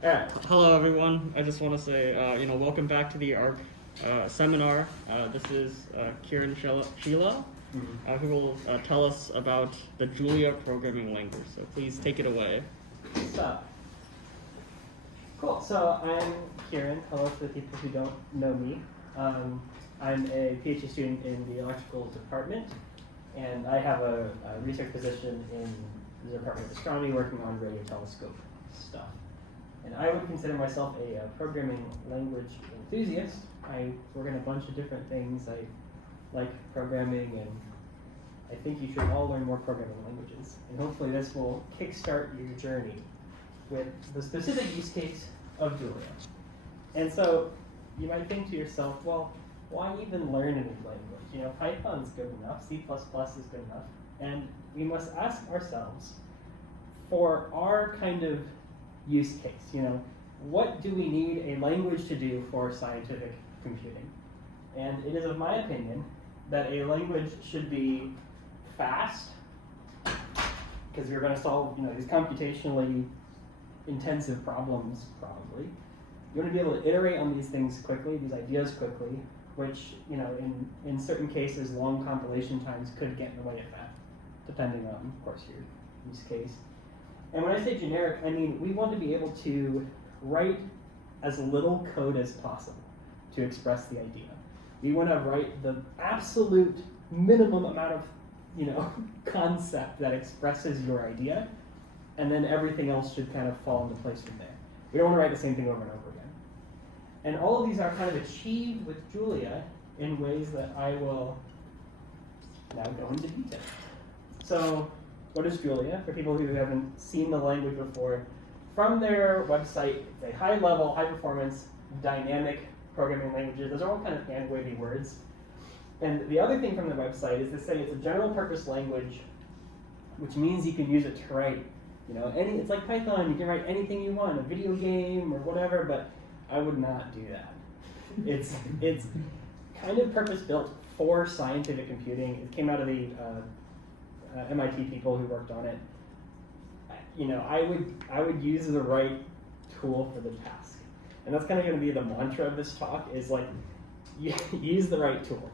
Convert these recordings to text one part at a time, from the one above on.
Hello, everyone. I just want to say, welcome back to the ARC seminar. This is Kiran Shila, who will tell us about the Julia programming language. So please take it away. Cool. So I'm Kiran. Hello to the people who don't know me. I'm a PhD student in the electrical department, and I have a research position in the Department of Astronomy working on radio telescope stuff. And I would consider myself a programming language enthusiast. I work in a bunch of different things. I like programming, and I think you should all learn more programming languages. And hopefully this will kickstart your journey with the specific use case of Julia. And so you might think to yourself, well, why even learn a new language? Python's good enough, C++ is good enough. And we must ask ourselves, for our kind of use case, what do we need a language to do for scientific computing? And it is of my opinion that a language should be fast, because we're going to solve these computationally intensive problems probably. You want to be able to iterate on these things quickly, these ideas quickly, which in certain cases long compilation times could get in the way of that, depending on, of course, your use case. And when I say generic, I mean we want to be able to write as little code as possible to express the idea. We want to write the absolute minimum amount of concept that expresses your idea, and then everything else should kind of fall into place from there. We don't want to write the same thing over and over again. And all of these are kind of achieved with Julia in ways that I will now go into detail. So what is Julia? For people who haven't seen the language before, from their website, it's a high-level, high-performance, dynamic programming languages. Those are all kind of hand-wavy words. And the other thing from the website is they say it's a general-purpose language, which means you can use it to write, it's like Python. You can write anything you want, a video game or whatever. But I would not do that. It's kind of purpose-built for scientific computing. It came out of the MIT people who worked on it. I would use the right tool for the task, and that's kind of going to be the mantra of this talk. Is like, use the right tool.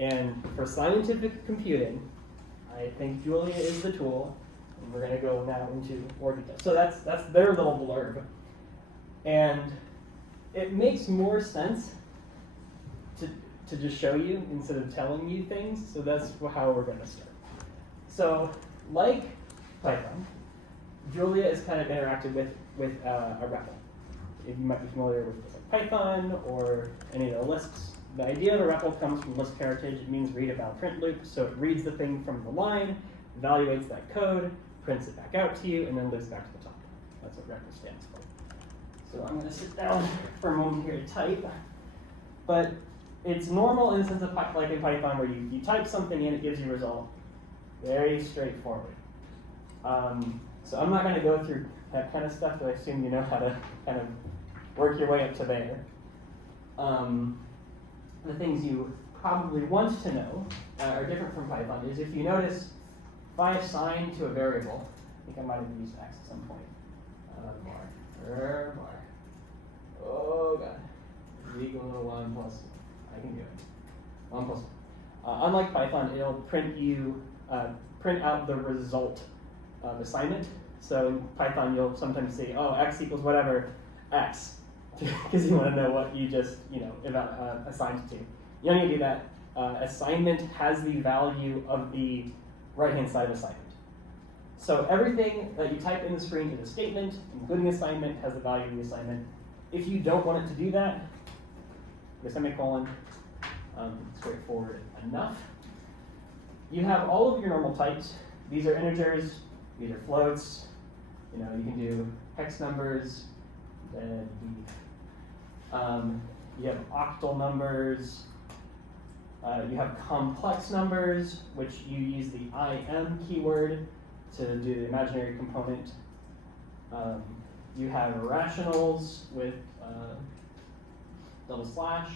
And for scientific computing, I think Julia is the tool, and we're going to go now into more detail. So that's their little blurb, and it makes more sense to just show you instead of telling you things. So that's how we're going to start. So, like Python, Julia is kind of interacted with a REPL. If you might be familiar with Python or any of the Lisps, the idea of a REPL comes from Lisp heritage. It means read about print loop. So it reads the thing from the line, evaluates that code, prints it back out to you, and then lives back to the top. That's what REPL stands for. So I'm going to sit down for a moment here to type. But it's normal in the sense of like in Python where you type something in, it gives you a result. Very straightforward. So I'm not going to go through that kind of stuff, but I assume you know how to kind of work your way up to there. The things you probably want to know are different from Python is if you notice, if I assign to a variable, I think I might have used x at some point. Var. Oh god. Is equal to 1 plus, I can do it. 1 plus 1. Unlike Python, it'll print out the result of assignment. So in Python, you'll sometimes say, oh, x equals whatever, x, because you want to know what you just, assigned it to. You don't need to do that. Assignment has the value of the right-hand side of assignment. So everything that you type in the screen is a statement, including assignment, has the value of the assignment. If you don't want it to do that, the semicolon, straightforward enough. You have all of your normal types. These are integers, these are floats. You can do hex numbers, then you have octal numbers. You have complex numbers, which you use the IM keyword to do the imaginary component. You have rationals with double slash.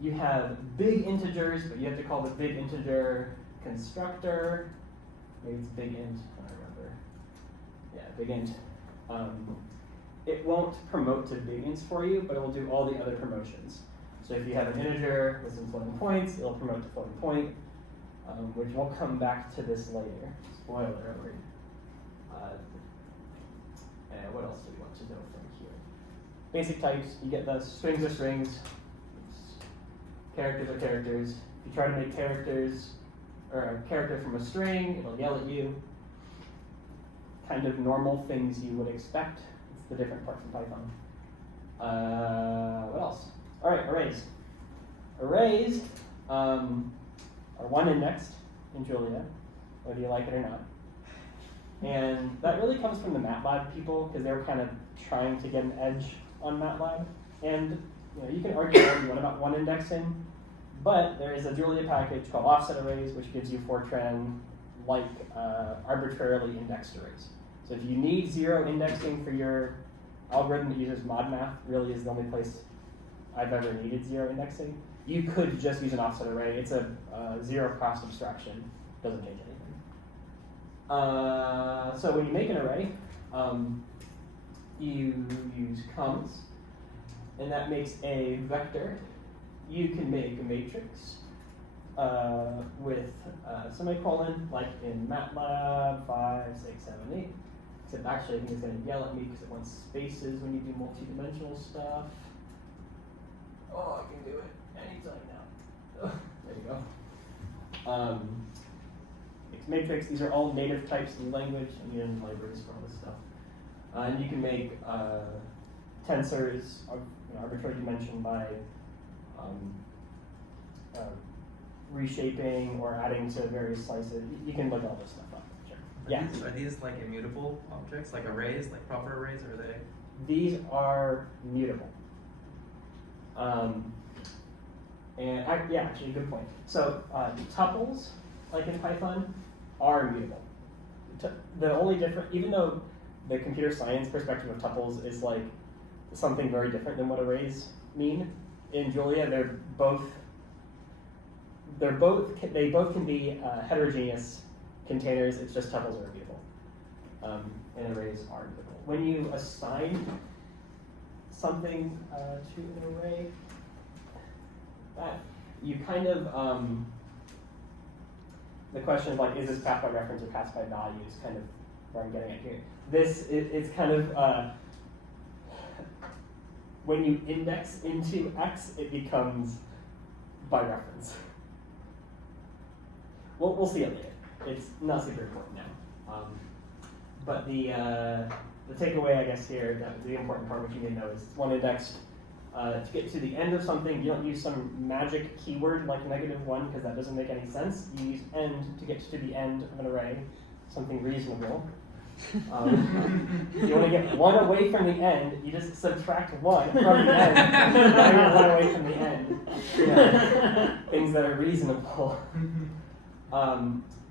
You have big integers, but you have to call the big integer constructor. Maybe it's big int, I don't remember. Yeah, big int. it won't promote to biggins for you, but it will do all the other promotions. So if you have an integer with some floating points, it'll promote to floating point, which we'll come back to this later. Spoiler alert. And what else do we want to know from here? Basic types, you get the strings are strings, characters are characters. If you try to make characters, or a character from a string, it'll yell at you. Kind of normal things you would expect. It's the different part from Python. What else? All right, arrays. Arrays are one indexed in Julia, whether you like it or not. And that really comes from the MATLAB people, because they were kind of trying to get an edge on MATLAB. And you can argue all you want about one indexing, but there is a Julia package called offset arrays, which gives you Fortran-like arbitrarily indexed arrays. So if you need zero indexing for your algorithm that uses ModMath, really is the only place I've ever needed zero indexing. You could just use an offset array. It's a zero cost abstraction. Doesn't change anything. So when you make an array, you use comments, and that makes a vector. You can make a matrix with a semicolon, like in MATLAB 5, 6, 7, 8. Except actually, I think it's going to yell at me because it wants spaces when you do multi-dimensional stuff. Oh, I can do it anytime now. There you go. It's matrix. These are all native types in the language, and you need libraries for all this stuff. And you can make tensors, arbitrary dimension by reshaping or adding to various slices. You can look all this stuff up. Sure. Yeah. Are these like immutable objects, like arrays, like proper arrays, or are they? These are mutable. Yeah, actually, good point. So tuples, like in Python, are immutable. The only difference, even though the computer science perspective of tuples is like something very different than what arrays mean, in Julia they both can be heterogeneous containers. It's just tuples are immutable, and arrays are immutable. When you assign something to an array, that you kind of the question of like, is this path by reference or path by value is kind of where I'm getting at here. It's kind of when you index into X, it becomes by reference. We'll see it later. It's not super important now. But the takeaway, I guess, here, the important part, which you need to know, is it's one indexed. To get to the end of something, you don't use some magic keyword like -1, because that doesn't make any sense. You use end to get to the end of an array, something reasonable. You want to get 1 away from the end, you just subtract 1 from the end. Now you're 1 away from the end. Yeah. Things that are reasonable.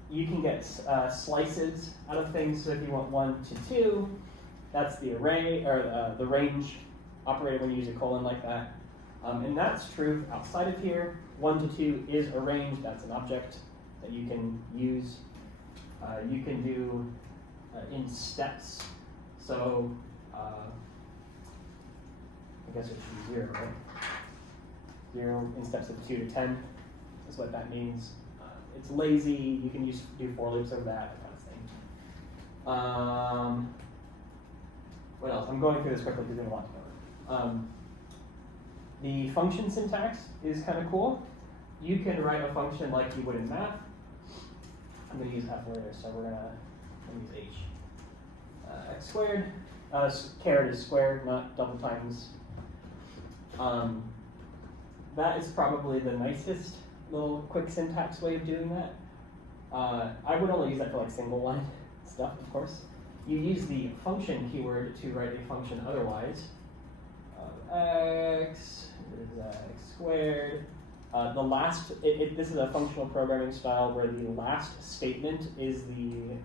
You can get slices out of things, so if you want 1 to 2, that's the array, or the range operator when you use a colon like that. And that's true outside of here. 1 to 2 is a range, that's an object that you can use. You can do in steps. So I guess it should be 0, right? 0 in steps of 2 to 10 is what that means. It's lazy, you can do for loops over that kind of thing. What else? I'm going through this quickly because there's a lot to cover. The function syntax is kind of cool. You can write a function like you would in math. I'm going to use F later, so we're going to use H. X squared. Caret is squared, not double times. That is probably the nicest little quick syntax way of doing that. I would only use that for like single line stuff, of course. You use the function keyword to write a function otherwise. X is X squared. This is a functional programming style where the last statement is the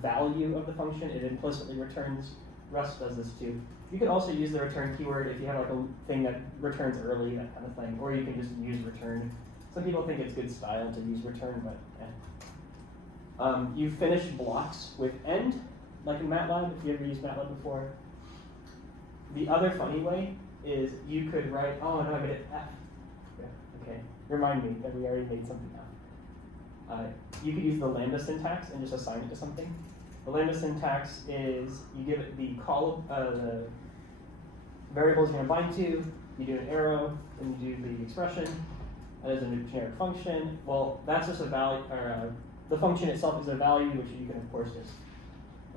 value of the function. It implicitly returns. Rust does this too. You could also use the return keyword if you have like a thing that returns early, that kind of thing, or you can just use return. Some people think it's good style to use return, but you finish blocks with end, like in MATLAB, if you ever used MATLAB before. The other funny way is you could write, oh no, I made it F. Yeah, okay. Remind me that we already made something F. You could use the lambda syntax and just assign it to something. The lambda syntax is you give it the the variables you're going to bind to, you do an arrow, then you do the expression. That is a generic function. Well, that's just a value, or the function itself is a value, which you can of course just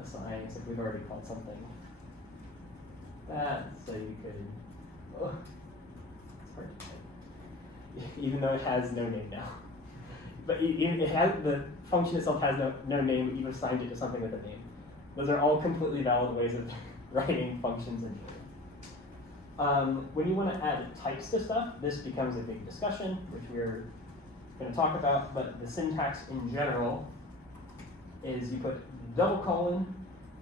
assign, except we've already called something that, so you could, oh, it's hard to type, even though it has no name now. But the function itself has no name, but you've assigned it to something with a name. Those are all completely valid ways of writing functions in Julia. When you want to add types to stuff, this becomes a big discussion, which we're going to talk about, but the syntax in general is you put double colon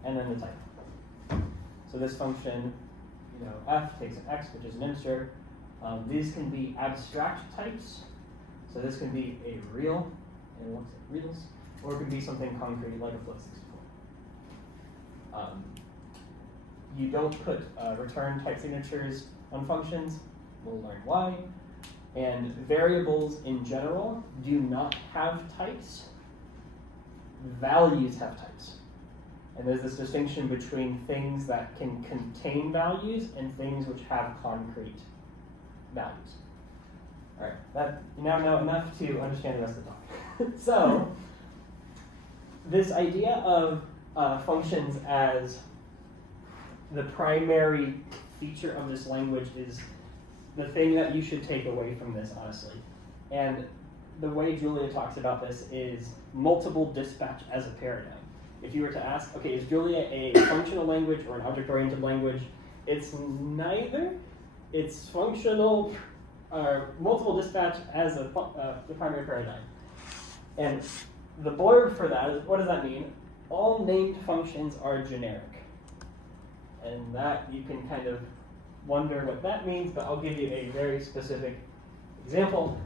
and then the type. So this function, f takes an x, which is an integer. These can be abstract types. So this can be a real, and it looks like reals, or it can be something concrete like a flip 64. You don't put return type signatures on functions. We'll learn why. And variables in general do not have types. Values have types. And there's this distinction between things that can contain values and things which have concrete values. All right, you now know enough to understand the rest of the talk. So, this idea of functions as the primary feature of this language is the thing that you should take away from this, honestly. And the way Julia talks about this is multiple dispatch as a paradigm. If you were to ask, okay, is Julia a functional language or an object-oriented language? It's neither. It's functional, multiple dispatch as the primary paradigm. And the blurb for that is, what does that mean? All named functions are generic. And that, you can kind of wonder what that means, but I'll give you a very specific example.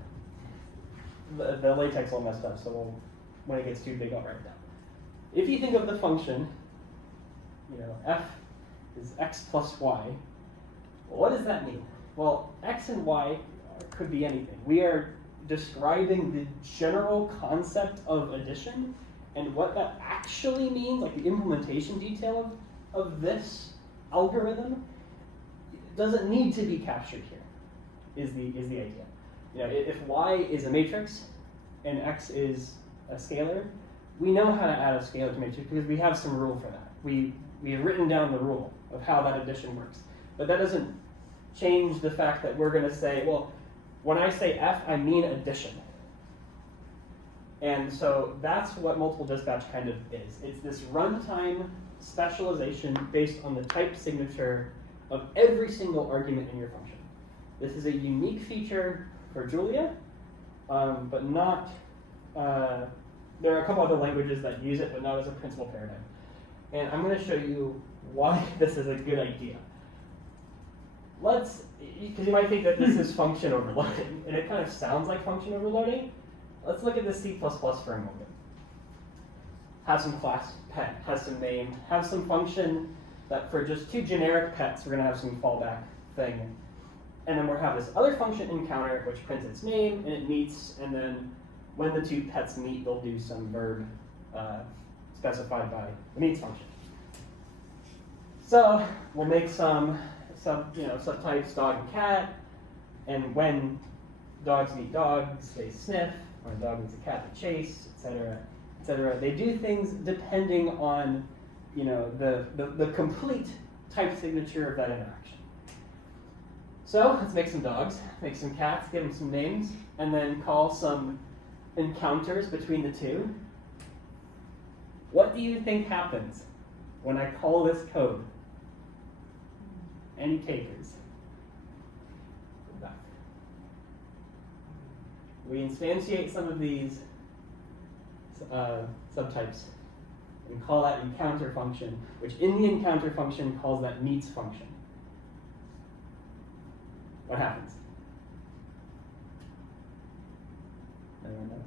The latex all messed up, so when it gets too big, I'll write it down. If you think of the function, f is x plus y, what does that mean? Well, x and y could be anything. We are describing the general concept of addition, and what that actually means, like the implementation detail of this algorithm, doesn't need to be captured here, is the idea. If y is a matrix and x is a scalar, we know how to add a scalar to matrix because we have some rule for that. We have written down the rule of how that addition works. But that doesn't change the fact that we're going to say, well, when I say f, I mean addition. And so that's what multiple dispatch kind of is. It's this runtime specialization based on the type signature of every single argument in your function. This is a unique feature for Julia, but not, there are a couple other languages that use it, but not as a principal paradigm. And I'm going to show you why this is a good idea. Because you might think that this is function overloading, and it kind of sounds like function overloading. Let's look at the C++ for a moment. Have some class pet, has some name, have some function that for just two generic pets, we're going to have some fallback thing. And then we'll have this other function encounter, which prints its name, and it meets, and then when the two pets meet, they'll do some verb specified by the meets function. So we'll make some subtypes dog and cat, and when dogs meet dogs, they sniff. When a dog meets a cat, they chase, etc., etc. They do things depending on, the complete type signature of that interaction. So let's make some dogs, make some cats, give them some names, and then call some encounters between the two. What do you think happens when I call this code? Any takers? Go back. We instantiate some of these subtypes and call that encounter function, which in the encounter function calls that meets function. What happens? Anyone knows?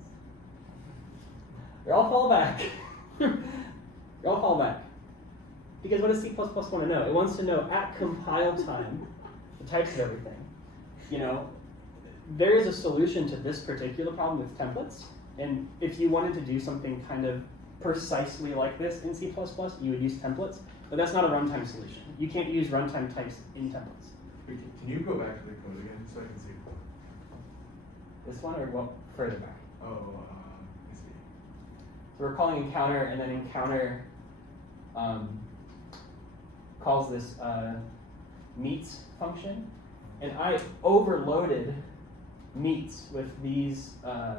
They all fall back. They all fall back. Because what does C++ want to know? It wants to know at compile time the types of everything. You know, there is a solution to this particular problem with templates, and if you wanted to do something kind of precisely like this in C++, you would use templates, but that's not a runtime solution. You can't use runtime types in templates. Wait, can you go back to the code again so I can see? This one or what further back? Oh, let me see. So we're calling encounter, and then encounter calls this meets function, and I overloaded meets with these I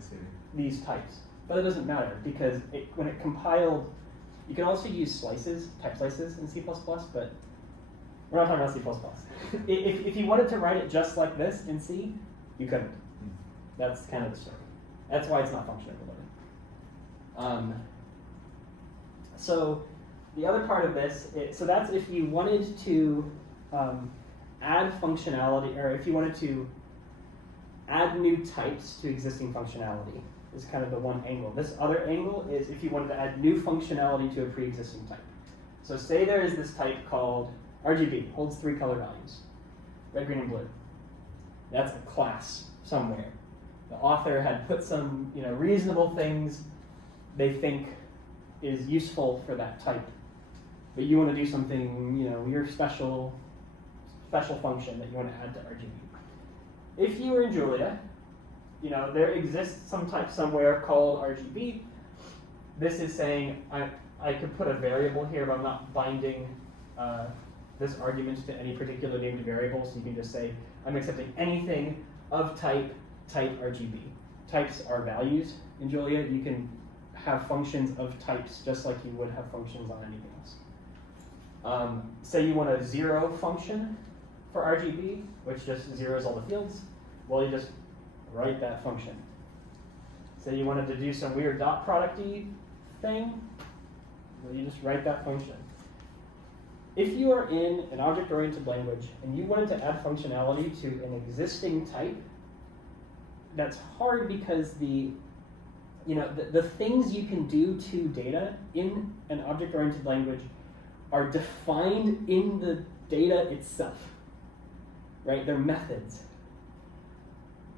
see. these types, but it doesn't matter because when it compiled, you can also use slices, type slices in C++, but we're not talking about C++. If you wanted to write it just like this in C, you couldn't. That's kind of the story. That's why it's not function overloaded. So the other part of this, so that's if you wanted to add functionality, or if you wanted to add new types to existing functionality, is kind of the one angle. This other angle is if you wanted to add new functionality to a pre-existing type. So say there is this type called RGB, holds 3 color values, red, green, and blue. That's a class somewhere. The author had put some, reasonable things they think is useful for that type. But you want to do something, your special function that you want to add to RGB. If you were in Julia, there exists some type somewhere called RGB. This is saying I could put a variable here, but I'm not binding this argument to any particular named variable, so you can just say, I'm accepting anything of type RGB. Types are values in Julia. You can have functions of types just like you would have functions on anything else. Say you want a 0 function for RGB, which just zeros all the fields. Well, you just write that function. Say you wanted to do some weird dot product-y thing, well, you just write that function. If you are in an object-oriented language and you wanted to add functionality to an existing type, that's hard because the things you can do to data in an object-oriented language are defined in the data itself, right? They're methods.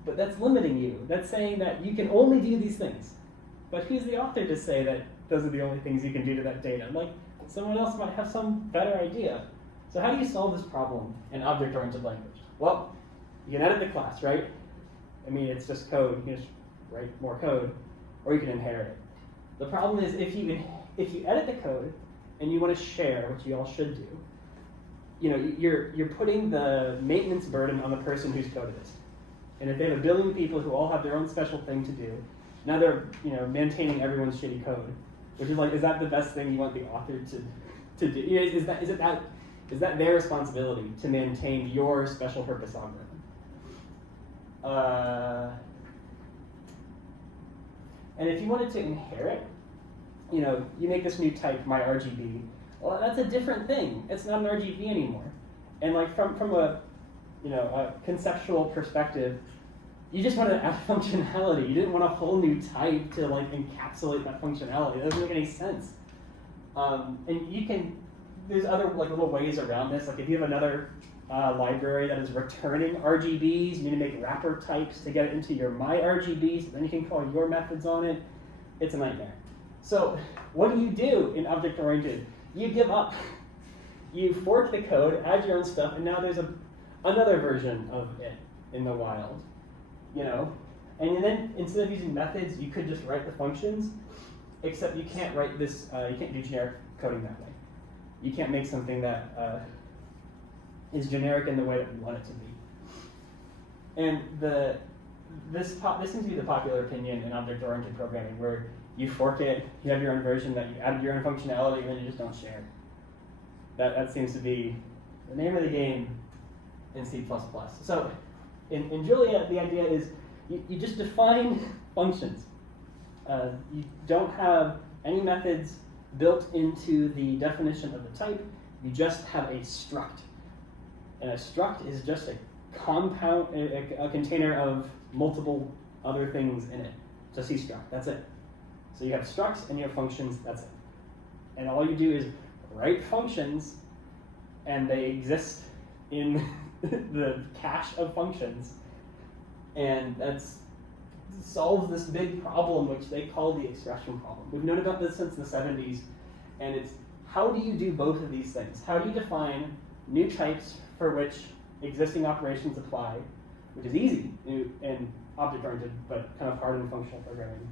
But that's limiting you. That's saying that you can only do these things. But who's the author to say that those are the only things you can do to that data? Like, someone else might have some better idea. So how do you solve this problem in object-oriented language? Well, you can edit the class, right? I mean, it's just code. You can just write more code, or you can inherit it. The problem is if you edit the code and you want to share, which you all should do, you're putting the maintenance burden on the person who's coded it. And if they have 1 billion people who all have their own special thing to do, now they're maintaining everyone's shitty code, which is like, is that the best thing you want the author to do? Is that their responsibility to maintain your special purpose algorithm? And if you wanted to inherit, you make this new type, my RGB. Well, that's a different thing. It's not an RGB anymore. And like from a conceptual perspective, you just want to add functionality. You didn't want a whole new type to like encapsulate that functionality. That doesn't make any sense. And there's other like little ways around this. Like if you have another library that is returning RGBs, you need to make wrapper types to get it into your my RGBs, then you can call your methods on it. It's a nightmare. So what do you do in object-oriented? You give up. You fork the code, add your own stuff, and now there's another version of it in the wild. And then instead of using methods, you could just write the functions, except you can't write this, you can't do generic coding that way. You can't make something that is generic in the way that we want it to be. And this seems to be the popular opinion in object-oriented programming, where you fork it, you have your own version that you added your own functionality, and then you just don't share. That seems to be the name of the game in C++. So in Julia, the idea is you just define functions. You don't have any methods built into the definition of the type. You just have a struct. And a struct is just a compound, a container of multiple other things in it. It's a C struct, that's it. So you have structs and you have functions, that's it. And all you do is write functions, and they exist in the cache of functions. And that solves this big problem, which they call the expression problem. We've known about this since the 70s, and it's how do you do both of these things? How do you define new types for which existing operations apply, which is easy and object-oriented, but kind of hard in functional programming.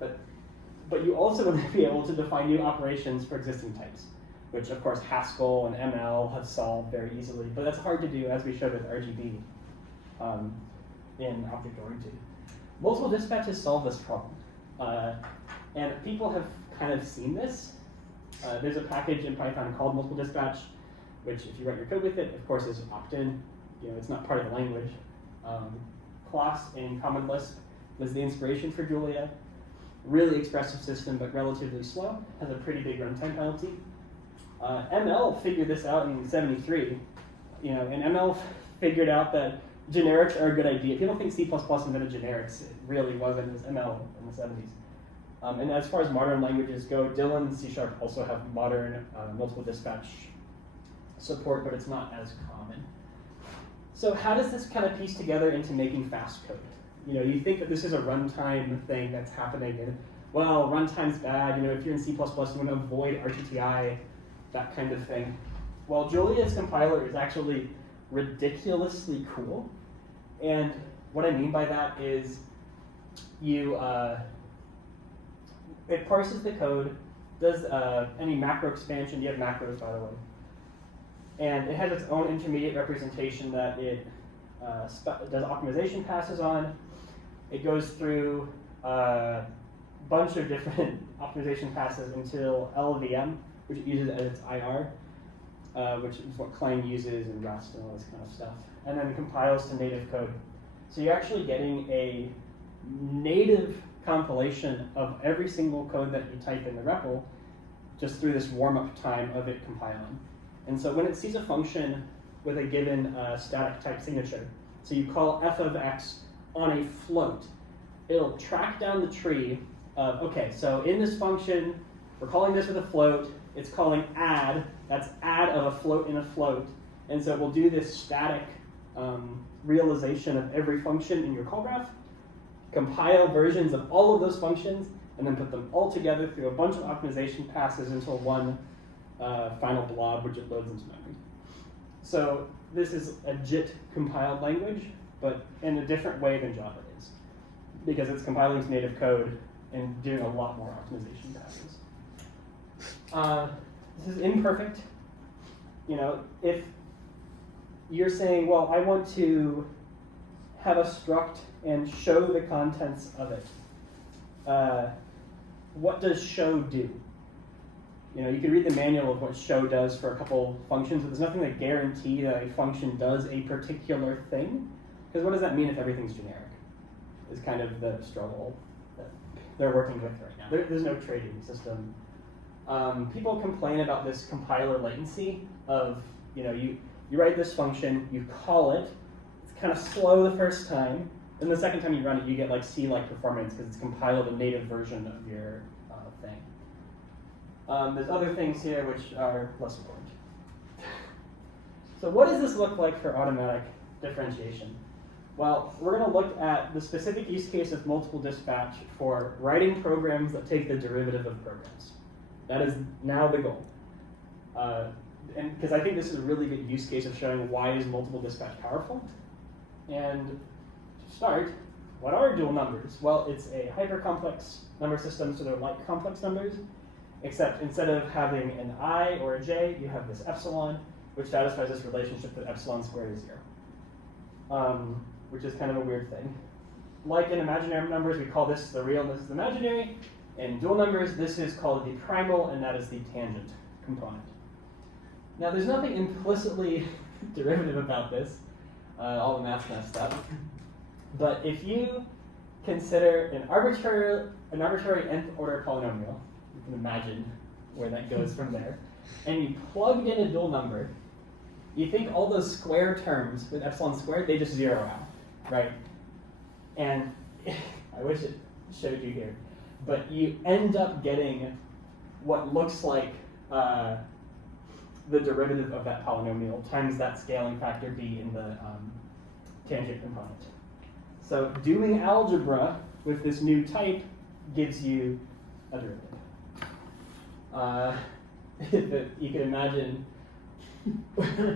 But you also want to be able to define new operations for existing types, which of course Haskell and ML have solved very easily, but that's hard to do, as we showed with RGB in object-oriented. Multiple dispatches solve this problem, and people have kind of seen this. There's a package in Python called multiple dispatch, which if you write your code with it, of course, is opt-in. It's not part of the language. Class in Common Lisp was the inspiration for Julia. Really expressive system, but relatively slow. Has a pretty big runtime penalty. ML figured this out in '73. And ML figured out that generics are a good idea. People think C++ invented generics. It really wasn't. It was ML in the '70s. And as far as modern languages go, Dylan and C# also have modern multiple dispatch support, but it's not as common. So how does this kind of piece together into making fast code? You think that this is a runtime thing that's happening, and well, runtime's bad. If you're in C++, you want to avoid RTTI, that kind of thing. Well, Julia's compiler is actually ridiculously cool, and what I mean by that is it parses the code, does any macro expansion. You have macros, by the way. And it has its own intermediate representation that it does optimization passes on. It goes through a bunch of different optimization passes until LLVM, which it uses as its IR, which is what Clang uses and Rust and all this kind of stuff. And then it compiles to native code. So you're actually getting a native compilation of every single code that you type in the REPL just through this warm-up time of it compiling. And so when it sees a function with a given static type signature, so you call f of x on a float, it'll track down the tree of, okay, so in this function, we're calling this with a float, it's calling add, that's add of a float in a float, and so it will do this static realization of every function in your call graph, compile versions of all of those functions, and then put them all together through a bunch of optimization passes until one final blob, which it loads into memory. So this is a JIT compiled language, but in a different way than Java is, because it's compiling to native code and doing a lot more optimization passes. This is imperfect. If you're saying, well, I want to have a struct and show the contents of it, what does show do? You can read the manual of what show does for a couple functions, but there's nothing that guarantees that a function does a particular thing. Because what does that mean if everything's generic? Is kind of the struggle that they're working with right now. There's no trading system. People complain about this compiler latency of, you write this function, you call it, it's kind of slow the first time, and the second time you run it, you get like C-like performance because it's compiled a native version of your thing. There's other things here which are less important. So what does this look like for automatic differentiation? Well, we're going to look at the specific use case of multiple dispatch for writing programs that take the derivative of programs. That is now the goal. And because I think this is a really good use case of showing why is multiple dispatch powerful. And to start, what are dual numbers? Well, it's a hypercomplex number system, so they're like complex numbers, except instead of having an I or a J, you have this epsilon, which satisfies this relationship that epsilon squared is 0, which is kind of a weird thing. Like in imaginary numbers, we call this the real and this is the imaginary. In dual numbers, this is called the primal, and that is the tangent component. Now, there's nothing implicitly derivative about this. All the math's messed up. But if you consider an arbitrary nth order polynomial, you can imagine where that goes from there, and you plug in a dual number, you think all those square terms with epsilon squared, they just zero out, right? And I wish it showed you here, but you end up getting what looks like the derivative of that polynomial times that scaling factor b in the tangent component. So doing algebra with this new type gives you a derivative. You can imagine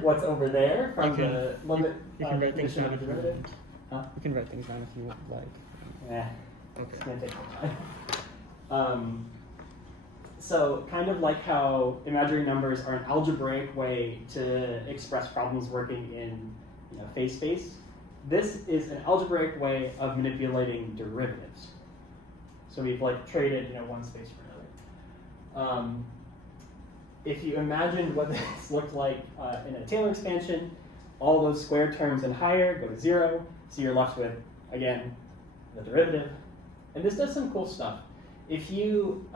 what's over there from the limit You can write things definition down of if you derivative. want. Huh? You can write things down if you want, like. Yeah, Okay. it's gonna take some time. So kind of like how imaginary numbers are an algebraic way to express problems working in phase space, this is an algebraic way of manipulating derivatives. So we've like traded one space for another. If you imagine what this looked like in a Taylor expansion, all those square terms and higher go to 0, so you're left with, again, the derivative. And this does some cool stuff. If you,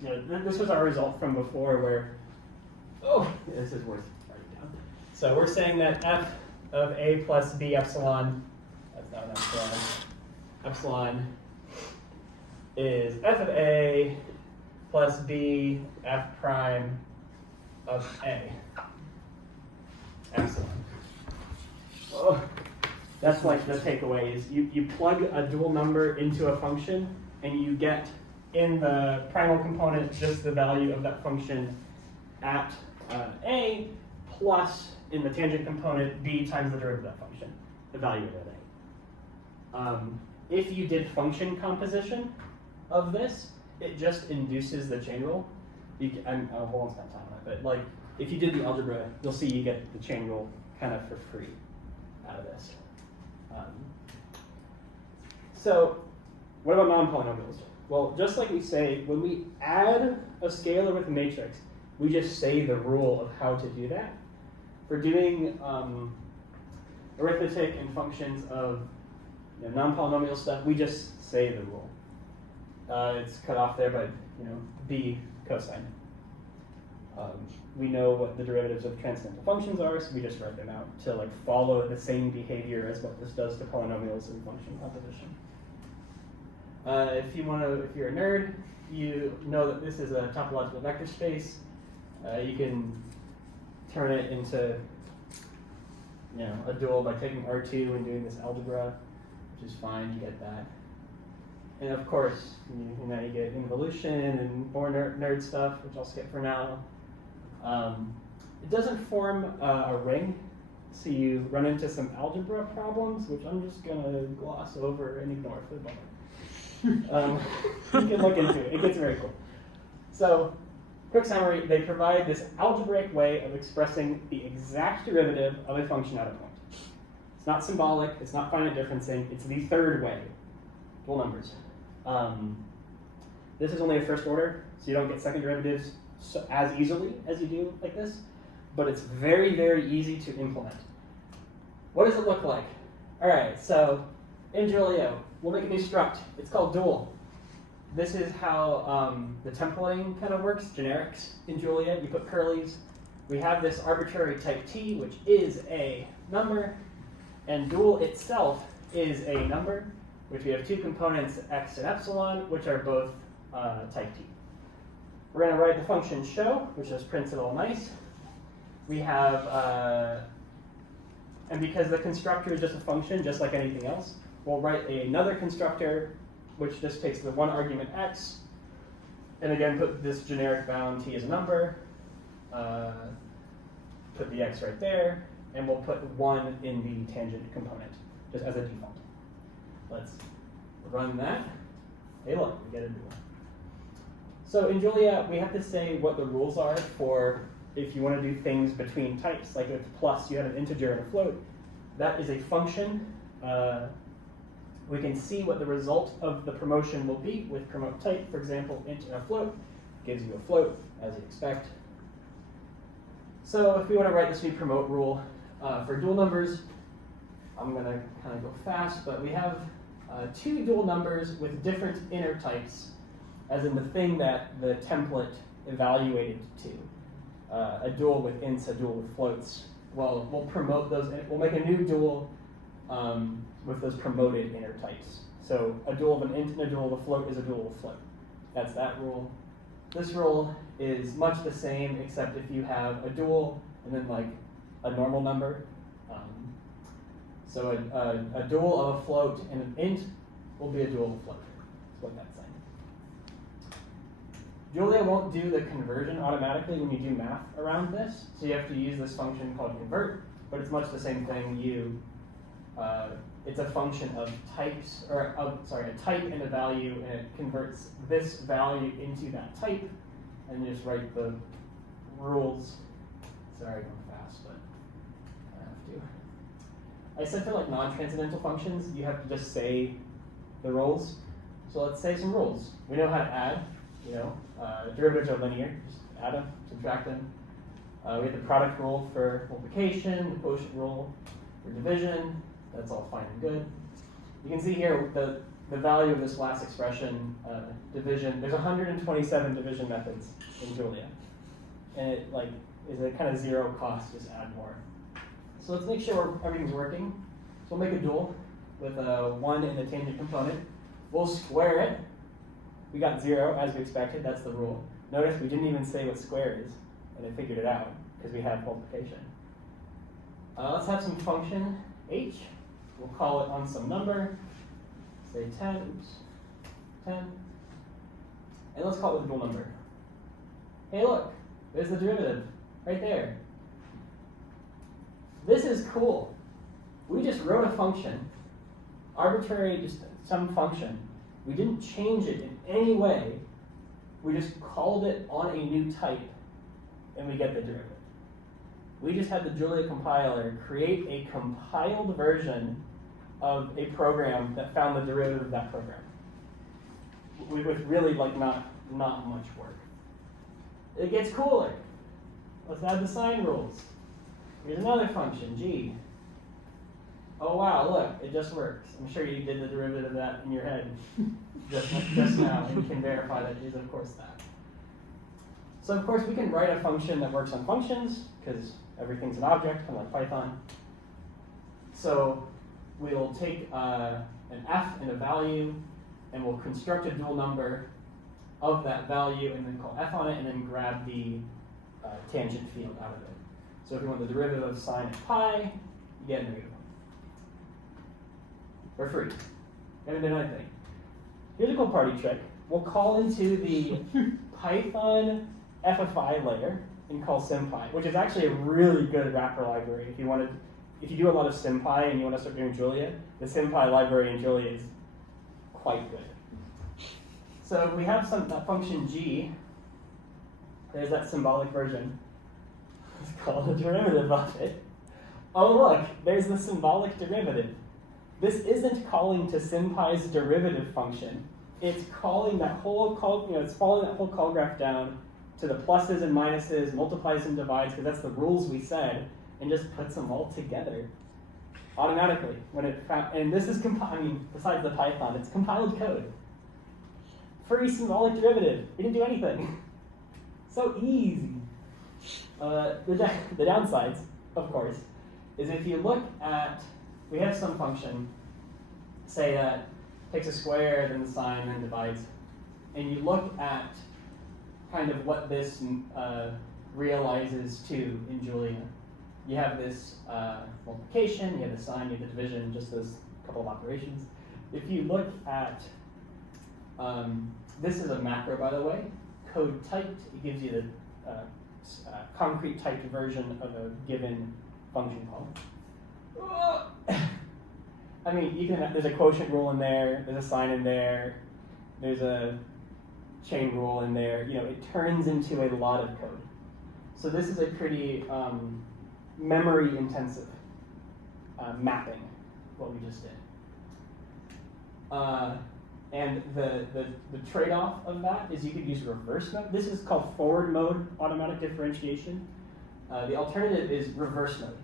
this was our result from before where, this is worth writing down. So we're saying that f of a plus b epsilon, that's not an epsilon, epsilon is f of a plus b f prime of a epsilon. Oh, that's like the takeaway is you plug a dual number into a function and you get in the primal component just the value of that function at a plus in the tangent component b times the derivative of that function, the value of a. If you did function composition of this, it just induces the chain rule. I won't spend time on it, but like if you did the algebra, you'll see you get the chain rule kind of for free out of this. So what about non-polynomials? Well, just like we say, when we add a scalar with a matrix, we just say the rule of how to do that. For doing arithmetic and functions of non-polynomial stuff, we just say the rule. It's cut off there by b cosine. We know what the derivatives of transcendental functions are, so we just write them out to like follow the same behavior as what this does to polynomials in function composition. If you're a nerd, you know that this is a topological vector space. You can turn it into a dual by taking R2 and doing this algebra, which is fine. You get that. And of course, you get involution and more nerd stuff, which I'll skip for now. It doesn't form a ring, so you run into some algebra problems, which I'm just going to gloss over and ignore for the moment. You can look into it. It gets very cool. So, quick summary, they provide this algebraic way of expressing the exact derivative of a function at a point. It's not symbolic, it's not finite differencing, it's the third way, dual numbers. This is only a first order, so you don't get second derivatives as easily as you do like this, but it's very, very easy to implement. What does it look like? All right, so in Julio, we'll make a new struct. It's called dual. This is how the templating kind of works, generics in Julia. You put curlies. We have this arbitrary type t, which is a number, and dual itself is a number, which we have two components, x and epsilon, which are both type t. We're going to write the function show, which just prints it all nice. We have, and because the constructor is just a function, just like anything else, we'll write another constructor, which just takes the one argument x, and again put this generic bound t as a number, put the x right there, and we'll put 1 in the tangent component, just as a default. Let's run that. Hey look, we get a dual. So in Julia, we have to say what the rules are for if you want to do things between types, like if plus you have an integer and a float. That is a function. We can see what the result of the promotion will be with promote type. For example, int and a float gives you a float, as you expect. So if we want to write this new promote rule for dual numbers, I'm going to kind of go fast, but we have two dual numbers with different inner types, as in the thing that the template evaluated to. A dual with ints, a dual with floats. Well, we'll promote those. We'll make a new dual with those promoted inner types. So a dual of an int and a dual of a float is a dual of a float. That's that rule. This rule is much the same, except if you have a dual and then like a normal number. So a dual of a float and an int will be a dual of a float. That's what that's saying. Julia won't do the conversion automatically when you do math around this, so you have to use this function called convert, but it's much the same thing. It's a function of types, or a type and a value, and it converts this value into that type, and you just write the rules. Sorry, I'm fast, but I have to. I said for like non-transcendental functions, you have to just say the rules. So let's say some rules. We know how to add, derivatives are linear, just add them, subtract them. We have the product rule for multiplication, the quotient rule for division. That's all fine and good. You can see here the value of this last expression, division. There's 127 division methods in Julia, and it is a kind of zero cost. Just add more. So let's make sure everything's working. So we'll make a dual with a 1 in the tangent component. We'll square it. We got 0 as we expected. That's the rule. Notice we didn't even say what square is, and it figured it out because we have multiplication. Let's have some function h. We'll call it on some number, say 10, 10. And let's call it a dual number. Hey look, there's the derivative, right there. This is cool. We just wrote a function, arbitrary, just some function. We didn't change it in any way. We just called it on a new type, and we get the derivative. We just had the Julia compiler create a compiled version of a program that found the derivative of that program. With really not much work. It gets cooler. Let's add the sign rules. Here's another function, g. Oh wow, look, it just works. I'm sure you did the derivative of that in your head just now, and you can verify that it is of course that. So of course we can write a function that works on functions, because everything's an object, kind of like Python. So we'll take an f and a value, and we'll construct a dual number of that value, and then call f on it, and then grab the tangent field out of it. So if you want the derivative of sine of pi, you get a negative 1. For free. Haven't done anything. Here's a cool party trick. We'll call into the Python FFI layer and call SymPy, which is actually a really good wrapper library. If you do a lot of SymPy and you want to start doing Julia, the SymPy library in Julia is quite good. So we have that function g. There's that symbolic version. Let's call the derivative of it. Oh look, there's the symbolic derivative. This isn't calling to SymPy's derivative function. It's calling that whole call, it's following that whole call graph down to the pluses and minuses, multiplies and divides, because that's the rules we said, and just puts them all together automatically. And this is besides the Python, it's compiled code. Free symbolic derivative. We didn't do anything. So easy. The downsides, of course, is if you look at, we have some function, say that takes a square, then the sign, then divides, and you look at kind of what this realizes to in Julia. You have this multiplication, you have the sign, you have the division, just those couple of operations. If you look at, this is a macro, by the way, code typed, it gives you the concrete typed version of a given function call. I mean, there's a quotient rule in there, there's a sign in there, there's a chain rule in there. It turns into a lot of code. So this is a pretty memory intensive mapping, what we just did. And the trade-off of that is you could use reverse mode. This is called forward mode automatic differentiation. The alternative is reverse mode,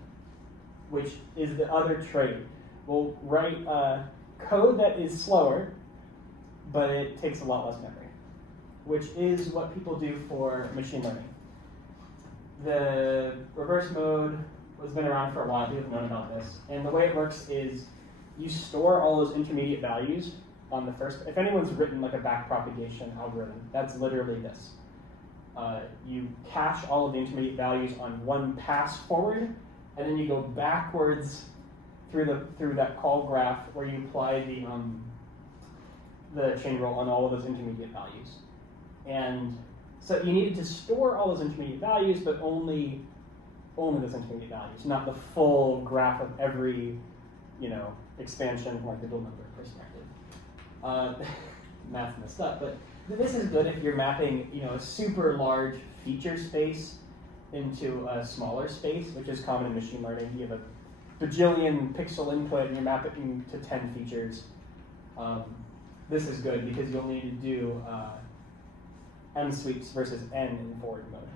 which is the other trade. We'll write code that is slower, but it takes a lot less memory, which is what people do for machine learning. The reverse mode has been around for a while. People have known about this. And the way it works is you store all those intermediate values on the first. If anyone's written like a backpropagation algorithm, that's literally this. you cache all of the intermediate values on one pass forward, and then you go backwards through that call graph where you apply the chain rule on all of those intermediate values. And so you needed to store all those intermediate values, but only those intermediate values, not the full graph of every, expansion from like the dual number perspective. Math messed up, but this is good if you're mapping, a super large feature space into a smaller space, which is common in machine learning. You have a bajillion pixel input and you're mapping to 10 features. This is good because you'll need to do M sweeps versus N in forward mode.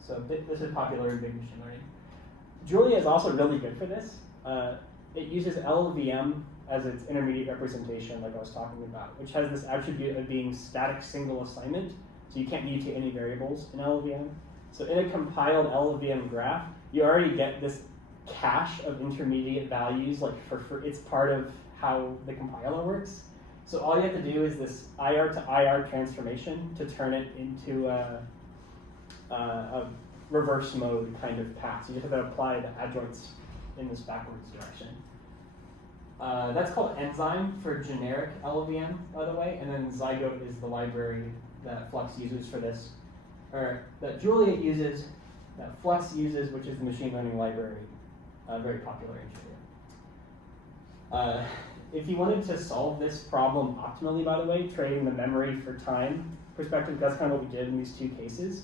So this is popular in big machine learning. Julia is also really good for this. It uses LLVM as its intermediate representation, like I was talking about, which has this attribute of being static single assignment, so you can't mutate any variables in LLVM. So in a compiled LLVM graph, you already get this cache of intermediate values, like it's part of how the compiler works. So all you have to do is this IR to IR transformation to turn it into a reverse mode kind of path. So you just have to apply the adjoints in this backwards direction. That's called Enzyme for generic LLVM, by the way, and then Zygote is the library that Flux uses for this, or that Julia uses, that Flux uses, which is the machine learning library, very popular in Julia. If you wanted to solve this problem optimally, by the way, trading the memory for time perspective, that's kind of what we did in these two cases.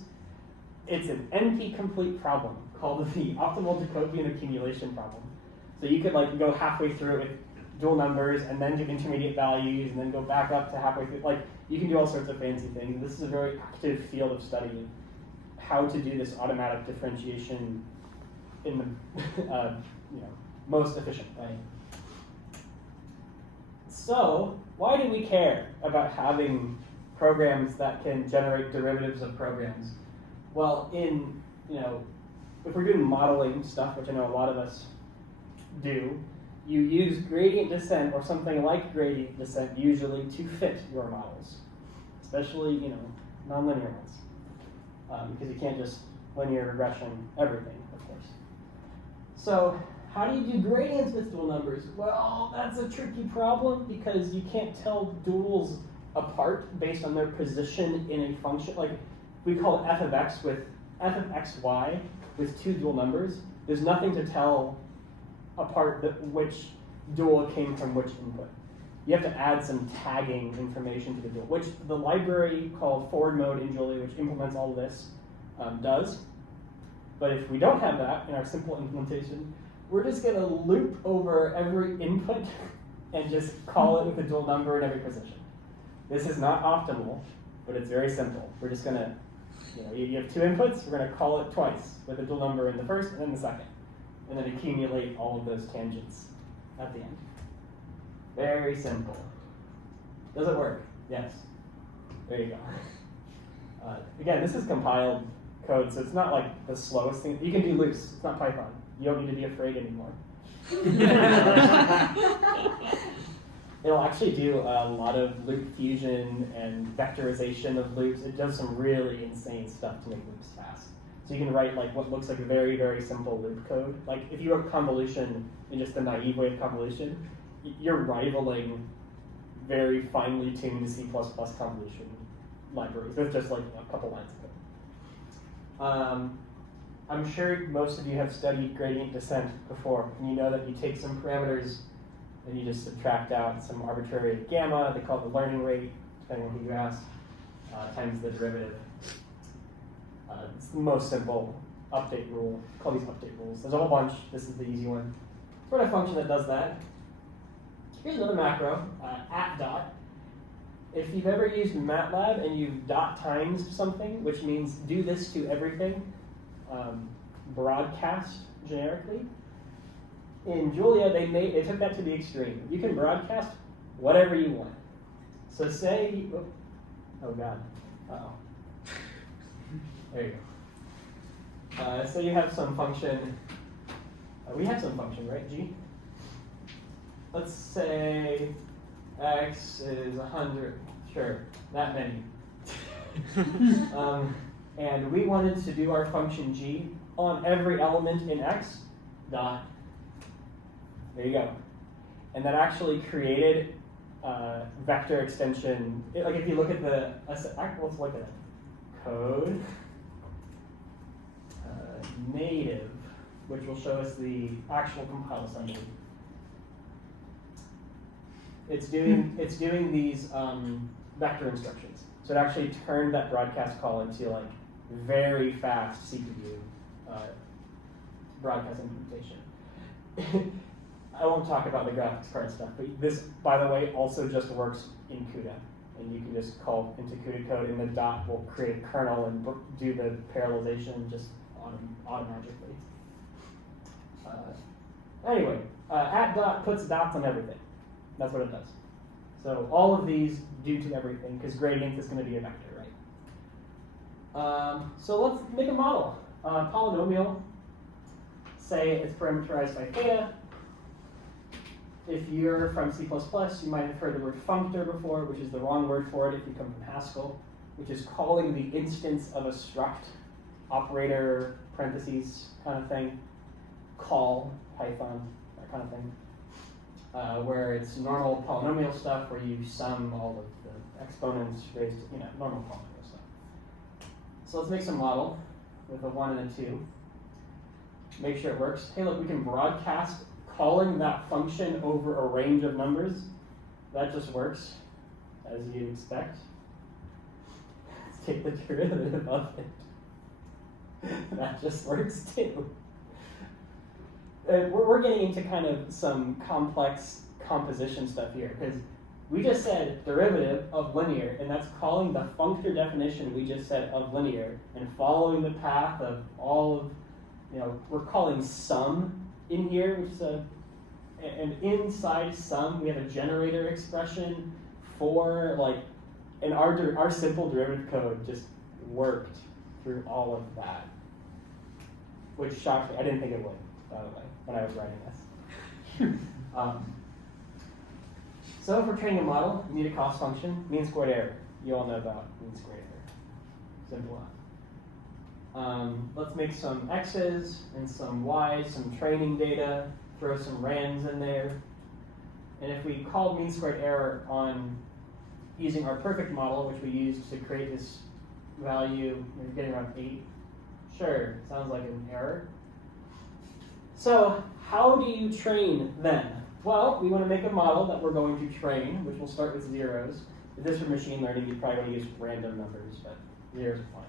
It's an NP-complete problem called the optimal Jacobian accumulation problem. So you could go halfway through with dual numbers and then do intermediate values and then go back up to halfway through. You can do all sorts of fancy things. This is a very active field of study, how to do this automatic differentiation in the most efficient way. So why do we care about having programs that can generate derivatives of programs? Well, if we're doing modeling stuff, which I know a lot of us do, you use gradient descent or something like gradient descent usually to fit your models, especially nonlinear ones, because you can't just linear regression everything, of course. So how do you do gradients with dual numbers? Well, that's a tricky problem because you can't tell duals apart based on their position in a function. Like we call f of x with f of xy with two dual numbers. There's nothing to tell apart which dual came from which input. You have to add some tagging information to the dual, which the library called forward mode in Julia, which implements all of this, does. But if we don't have that in our simple implementation, we're just going to loop over every input and just call it with a dual number in every position. This is not optimal, but it's very simple. We're just going to, you have two inputs, we're going to call it twice with a dual number in the first and then the second, and then accumulate all of those tangents at the end. Very simple. Does it work? Yes. There you go. Again, this is compiled code, so it's not like the slowest thing. You can do loops. It's not Python. You don't need to be afraid anymore. It'll actually do a lot of loop fusion and vectorization of loops. It does some really insane stuff to make loops fast. So you can write what looks like a very, very simple loop code. Like if you wrote convolution in just the naive way of convolution, you're rivaling very finely tuned C++ convolution libraries with just a couple lines of code. I'm sure most of you have studied gradient descent before, and you know that you take some parameters and you just subtract out some arbitrary gamma, they call it the learning rate, depending on who you ask, times the derivative. It's the most simple update rule. Call these update rules. There's a whole bunch. This is the easy one. Let's write a function that does that. Here's another macro, @dot. If you've ever used MATLAB and you've dot times something, which means do this to everything, broadcast generically. In Julia, they took that to the extreme. You can broadcast whatever you want. So say, oh god, uh-oh. There you go. So you have some function, we have some function, right, G? Let's say x is 100, sure, that many. And we wanted to do our function g on every element in x dot. There you go. And that actually created vector extension. Like if you look at the, let's look at it. Code native, which will show us the actual compile assembly. It's doing these vector instructions. So it actually turned that broadcast call into like very fast CPU broadcast implementation. I won't talk about the graphics card stuff, but this, by the way, also just works in CUDA. And you can just call into CUDA code, and the dot will create a kernel and do the parallelization just automatically. Anyway, at dot puts dots on everything. That's what it does. So all of these do to everything, because gradient is going to be a vector, right? So let's make a model. Polynomial, say it's parameterized by theta. If you're from C++, you might have heard the word functor before, which is the wrong word for it if you come from Haskell, which is calling the instance of a struct, operator, parentheses kind of thing, call, Python, that kind of thing. Where it's normal polynomial stuff where you sum all of the exponents raised to, normal polynomial stuff. So let's make some model with a 1 and a 2. Make sure it works. Hey, look, we can broadcast calling that function over a range of numbers. That just works, as you'd expect. Let's take the derivative of it. That just works too. We're getting into kind of some complex composition stuff here, because we just said derivative of linear, and that's calling the functor definition we just said of linear, and following the path of all of, we're calling sum in here, which is and inside sum, we have a generator expression for, and our simple derivative code just worked through all of that, which shocked me. I didn't think it would, by the way, when I was writing this. So if we're training a model, you need a cost function, mean squared error. You all know about mean squared error. Simple enough. Let's make some x's and some y's, some training data, throw some rands in there. And if we called mean squared error on using our perfect model, which we used to create this value, we're getting around 8. Sure, sounds like an error. So how do you train then? Well, we want to make a model that we're going to train, which will start with zeros. If this were machine learning, you'd probably want to use random numbers, but zeros are fine.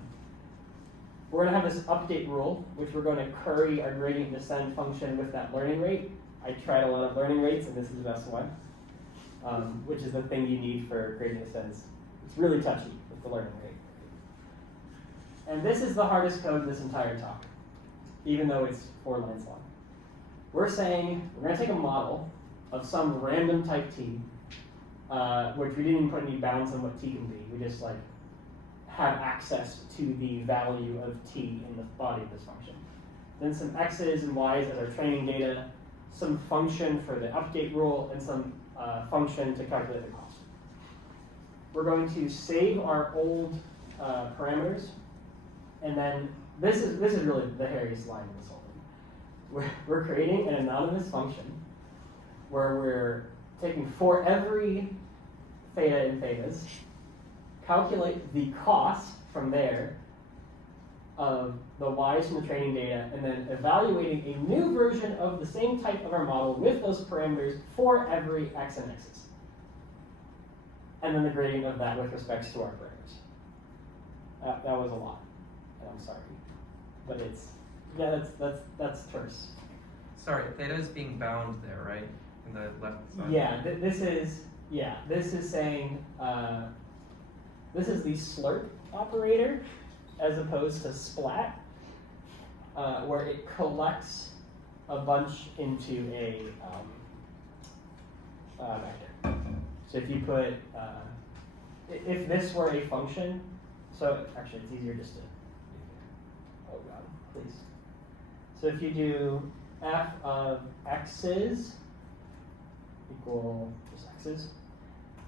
We're going to have this update rule, which we're going to curry our gradient descent function with that learning rate. I tried a lot of learning rates, and this is the best one, which is the thing you need for gradient descent. It's really touchy with the learning rate. And this is the hardest code in this entire talk, even though it's 4 lines long. We're saying we're going to take a model of some random type t, which we didn't even put any bounds on what t can be. We just have access to the value of t in the body of this function. Then some x's and y's as our training data, some function for the update rule, and some function to calculate the cost. We're going to save our old parameters, and then this is really the hairiest line in this whole thing. We're creating an anonymous function where we're taking for every theta and thetas, calculate the cost from there of the y's from the training data, and then evaluating a new version of the same type of our model with those parameters for every x and x's. And then the gradient of that with respect to our parameters. That was a lot, and I'm sorry. But that's terse. Sorry, theta is being bound there, right? In the left side. Yeah, this is saying, this is the slurp operator as opposed to splat, where it collects a bunch into a vector. So if you put, if this were a function, so actually it's easier just to, oh god, please. So if you do f of x's equal just x's,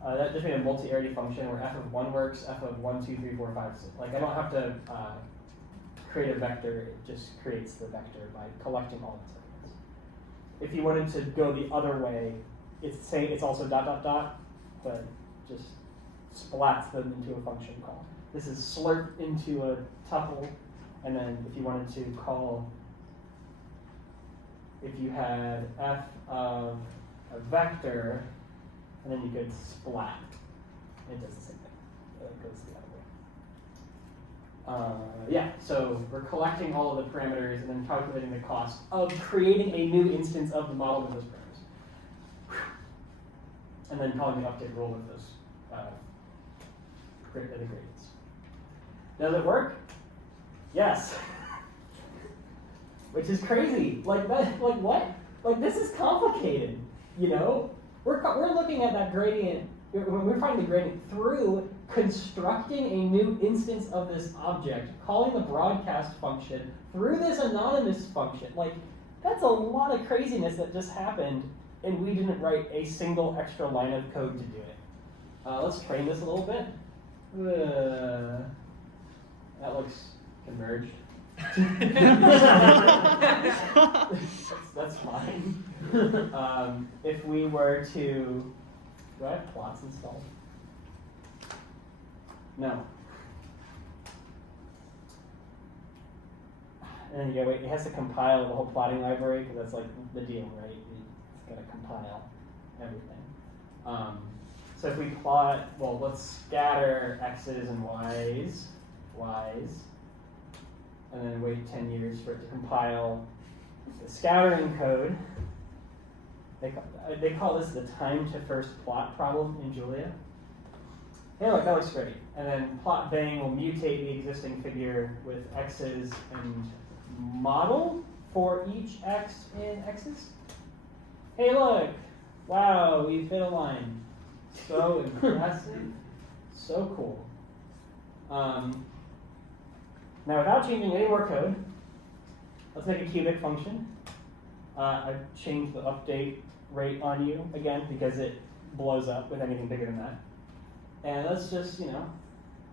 That just made a multi-arity function where f of 1 works, f of 1, 2, 3, 4, 5, 6. Like I don't have to create a vector, it just creates the vector by collecting all its elements. If you wanted to go the other way, it's also dot dot dot, but just splats them into a function call. This is slurp into a tuple, and then if you wanted to call, if you had f of a vector, and then you could splat. It does the same thing. It goes the other way. Yeah, so we're collecting all of the parameters and then calculating the cost of creating a new instance of the model with those parameters. And then calling the update rule with those the gradients. Does it work? Yes. Which is crazy. Like that. Like what? Like this is complicated. You know, we're looking at that gradient. We're finding the gradient through constructing a new instance of this object, calling the broadcast function through this anonymous function. Like that's a lot of craziness that just happened, and we didn't write a single extra line of code to do it. Let's train this a little bit. That looks converged. that's fine. If we were to, do I have plots installed? No. And then you gotta wait, it has to compile the whole plotting library because that's like the deal, right? It's gotta compile everything. So if we plot, well, let's scatter x's and y's, and then wait 10 years for it to compile the scattering code. They call this the time to first plot problem in Julia. Hey, look, that looks great. And then plot bang will mutate the existing figure with x's and model for each x in x's. Hey, look, wow, we fit a line. So impressive, so cool. Now, without changing any more code, let's make a cubic function. I've changed the update rate on you again because it blows up with anything bigger than that. And let's just,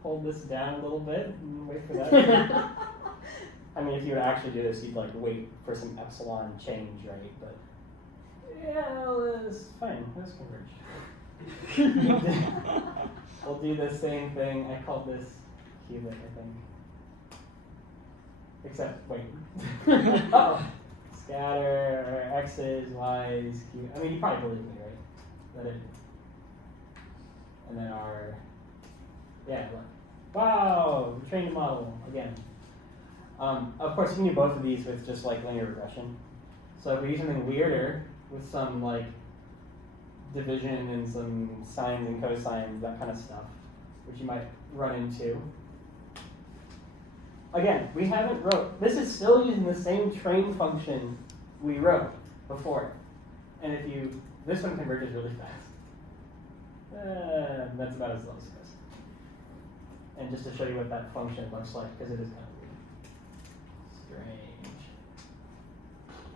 hold this down a little bit and wait for that. I mean, if you would actually do this, you'd like wait for some epsilon change, right? But yeah, it's fine. Let's converge. We'll do the same thing. I called this cubic, I think. Except, wait. Uh-oh. Scatter, x's, y's, q. I mean, you probably believe me, right? That it. And then our, yeah, wow, we trained a model again. Of course, you can do both of these with just like linear regression. So if we do something weirder with some like division and some sines and cosines, that kind of stuff, which you might run into. Again, we haven't wrote, this is still using the same train function we wrote before. And if this one converges really fast. That's about as low as it goes. And just to show you what that function looks like, because it is kind of weird. Strange.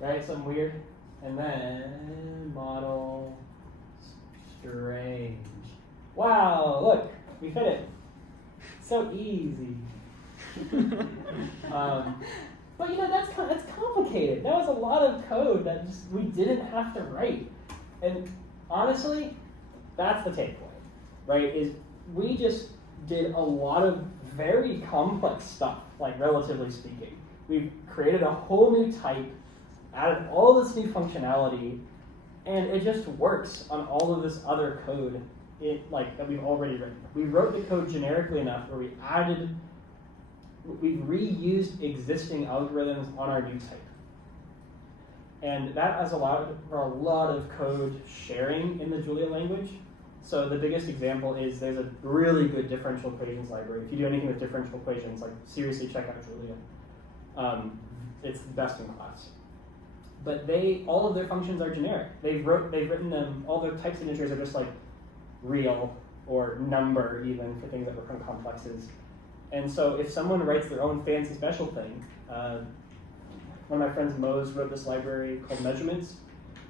Right, something weird. And then model strange. Wow, look, we fit it. So easy. But that's complicated. That was a lot of code that we didn't have to write. And honestly, that's the takeaway, right? Is we just did a lot of very complex stuff, like relatively speaking. We've created a whole new type, added all this new functionality, and it just works on all of this other code that we've already written. We wrote the code generically enough where we've reused existing algorithms on our new type. And that has allowed for a lot of code sharing in the Julia language. So the biggest example is there's a really good differential equations library. If you do anything with differential equations, like seriously check out Julia. It's the best in class. But all of their functions are generic. They've written them, all their type signatures are just like real or number even for things that work on complexes. And so if someone writes their own fancy special thing, one of my friends, Mose, wrote this library called Measurements,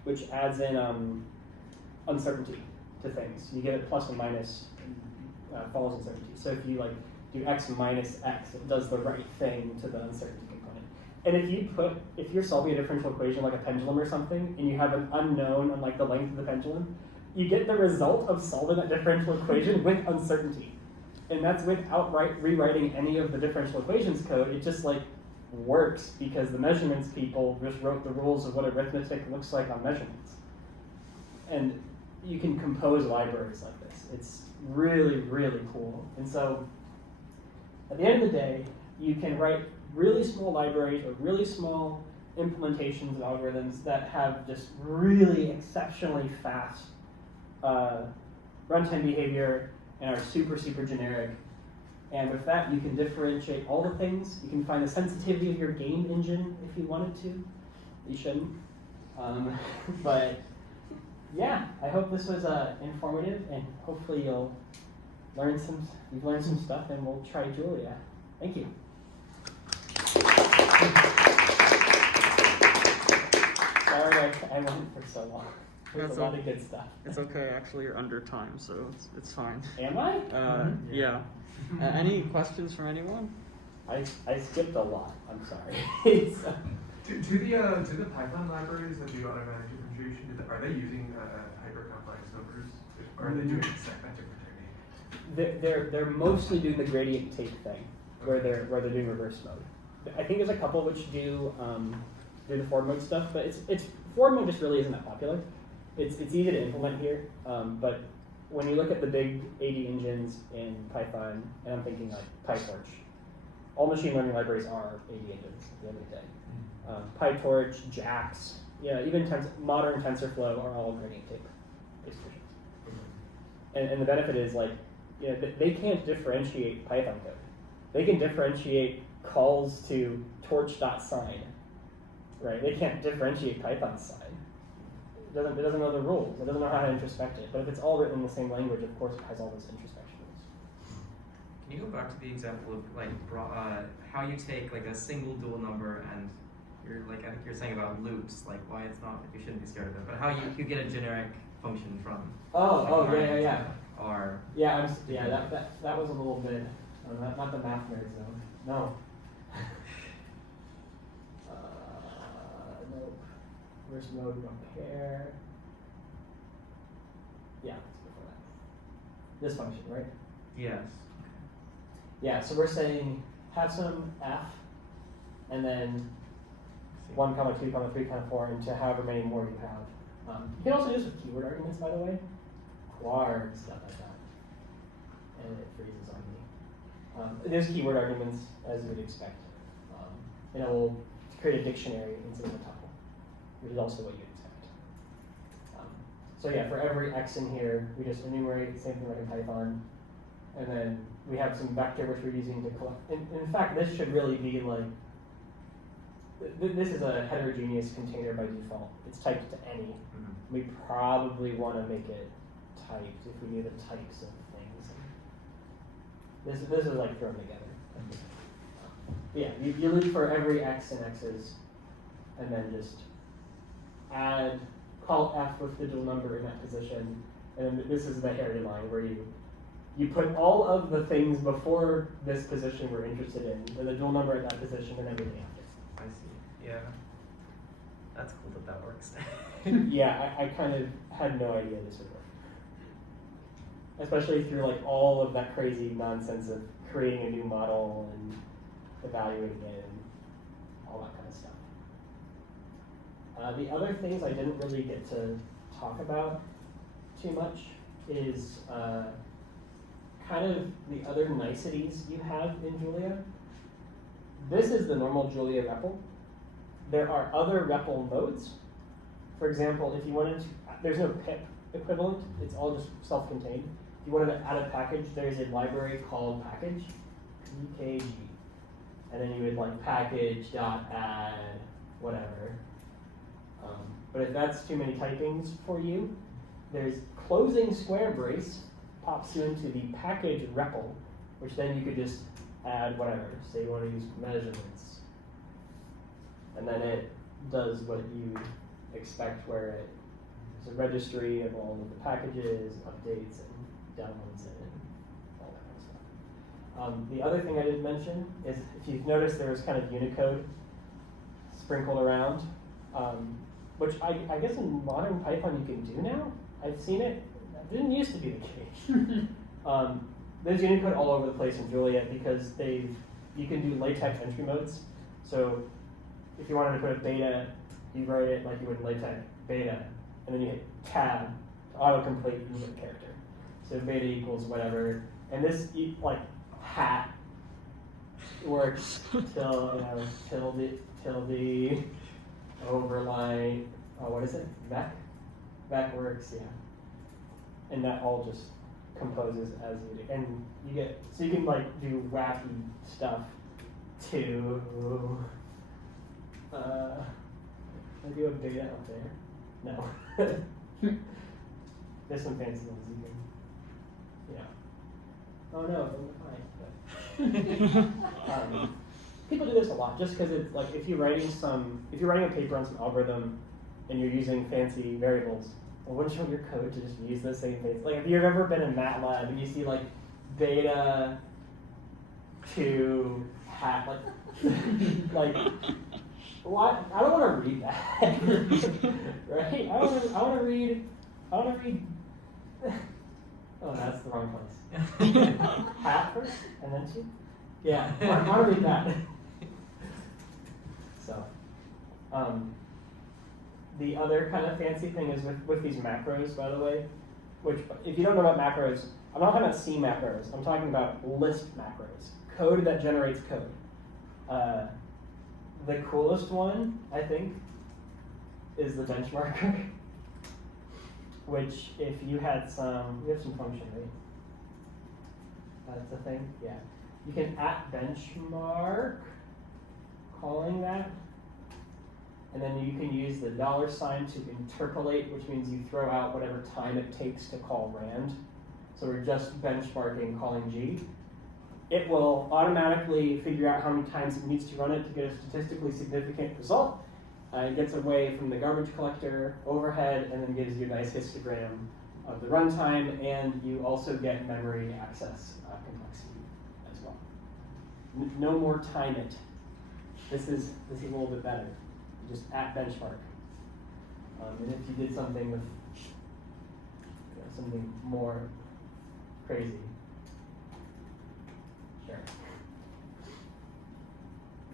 which adds in uncertainty to to things. You get it plus and minus follows uncertainty. So if you like do x minus x, it does the right thing to the uncertainty component. And if you're solving a differential equation like a pendulum or something, and you have an unknown on like the length of the pendulum, you get the result of solving that differential equation with uncertainty. And that's without rewriting any of the differential equations code. It just like works because the measurements people just wrote the rules of what arithmetic looks like on measurements. And you can compose libraries like this. It's really, really cool. And so at the end of the day, you can write really small libraries or really small implementations of algorithms that have just really exceptionally fast runtime behavior and are super, super generic. And with that, you can differentiate all the things. You can find the sensitivity of your game engine if you wanted to. You shouldn't. But yeah, I hope this was informative, and hopefully you've learned some stuff, and we'll try Julia. Thank you. Sorry I went for so long. There's a lot of good stuff. It's okay. Actually, you're under time, so it's fine. Am I? Yeah. Any questions from anyone? I skipped a lot. I'm sorry. So, To the Python libraries that do automatic differentiation, are they using hypercomplex numbers, or are they doing a different technique? they're mostly doing the gradient tape thing, where they're doing reverse mode. I think there's a couple which do the forward mode stuff, but it's forward mode just really isn't that popular. It's easy to implement here, but when you look at the big AD engines in Python, and I'm thinking like PyTorch, all machine learning libraries are AD engines at the end of the day. PyTorch, JAX, even modern TensorFlow are all gradient tape expressions. And the benefit is they can't differentiate Python code. They can differentiate calls to torch.sign, right? They can't differentiate Python sign. It doesn't know the rules. It doesn't know how to introspect it. But if it's all written in the same language, of course it has all those introspection rules. Can you go back to the example of how you take like a single dual number and I think you're saying about loops, like why it's not, you shouldn't be scared of it, but how you get a generic function from Yeah. or that was a little bit not the math nerd zone. No. Nope. Reverse mode compare. Yeah, it's before that. This function, right? yes. Yeah, so we're saying have some f, and then 1, 2, 3, 4 into however many more you have. You can also use with keyword arguments, by the way. Quark, stuff like that. And it freezes on me. There's keyword arguments, as you would expect. And it will create a dictionary instead of a tuple, which is also what you'd expect. So yeah, for every x in here, we just enumerate the same thing like in Python. And then we have some vector which we're using to collect. In fact, this should really be like, this is a heterogeneous container by default. It's typed to any. Mm-hmm. We probably want to make it typed if we knew the types of things. This is like thrown together. Yeah, you loop for every x and x's, and then just call f with the dual number in that position, and then this is the hairy line where you put all of the things before this position we're interested in, and the dual number at that position, and everything after. I see. Yeah. That's cool that works. Yeah, I kind of had no idea this would work. Especially through like all of that crazy nonsense of creating a new model and evaluating it and all that kind of stuff. The other things I didn't really get to talk about too much is kind of the other niceties you have in Julia. This is the normal Julia REPL. There are other REPL modes. For example, if you wanted to, there's no pip equivalent, it's all just self-contained. If you wanted to add a package, there's a library called package, PKG. And then you would like package.add, whatever. But if that's too many typings for you, there's closing square brace pops you into the package REPL, which then you could just add whatever. Say you want to use measurements. And then it does what you expect where it There's a registry of all of the packages, updates, and downloads, and all that kind of stuff. The other thing I didn't mention is if you've noticed there was kind of Unicode sprinkled around, which I guess in modern Python you can do now. I've seen it. That didn't used to be the case. There's Unicode all over the place in Julia because you can do LaTeX entry modes. So if you wanted to put a beta, you write it like you would in LaTeX, beta, and then you hit tab to autocomplete and get a character. So beta equals whatever, and this like hat works till tilde overline. Oh, what is it? Vec. Vec works, yeah. And that all just composes as you do, and you can like do wacky stuff too. I do a beta up there. No. There's some fancy ones you can, Oh no, it doesn't fine. People do this a lot just because it's like if you're writing a paper on some algorithm and you're using fancy variables, well, wouldn't you want your code to just use the same things? Like if you've ever been in MATLAB and you see like beta to hat, like what? I don't want to read that, right? I want to read. Oh, that's the wrong place. Hat first and then two. Yeah, I want to read that. So, the other kind of fancy thing is with these macros, by the way. Which, if you don't know about macros, I'm not talking about C macros. I'm talking about list macros, code that generates code. The coolest one, I think, is the benchmarker. Which, if you have some function, right? That's a thing, yeah. You can @benchmark, calling that, and then you can use the $sign to interpolate, which means you throw out whatever time it takes to call rand. So we're just benchmarking calling G. It will automatically figure out how many times it needs to run it to get a statistically significant result. It gets away from the garbage collector overhead and then gives you a nice histogram of the runtime, and you also get memory access complexity as well. No more time it. This is a little bit better. You just @benchmark. And if you did something with something more crazy, sure.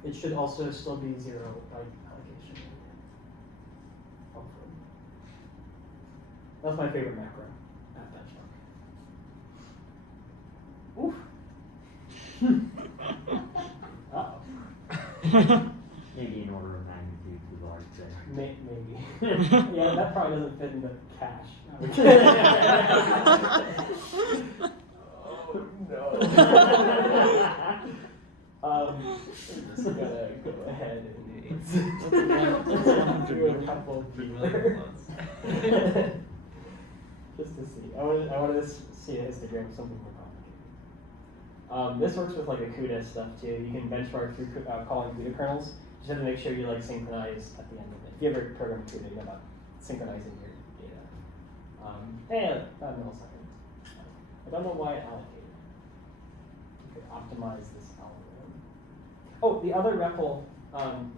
It should also still be 0 byte allocation. Hopefully. That's my favorite macro, @benchmark. Oof. Uh-oh. Maybe in order of magnitude too large there. Maybe. Yeah, that probably doesn't fit into cache. Oh no. Just gotta go ahead and do a couple of feelers. Just to see. I wanted to see a histogram of something more complicated. This works with like a CUDA stuff too. You can benchmark through calling CUDA kernels. You just have to make sure you like synchronize at the end of it. If you ever program CUDA, you know about synchronizing your data. Hey, about a millisecond. I don't know why it allocated. You could optimize this algorithm. Oh, the other REPL,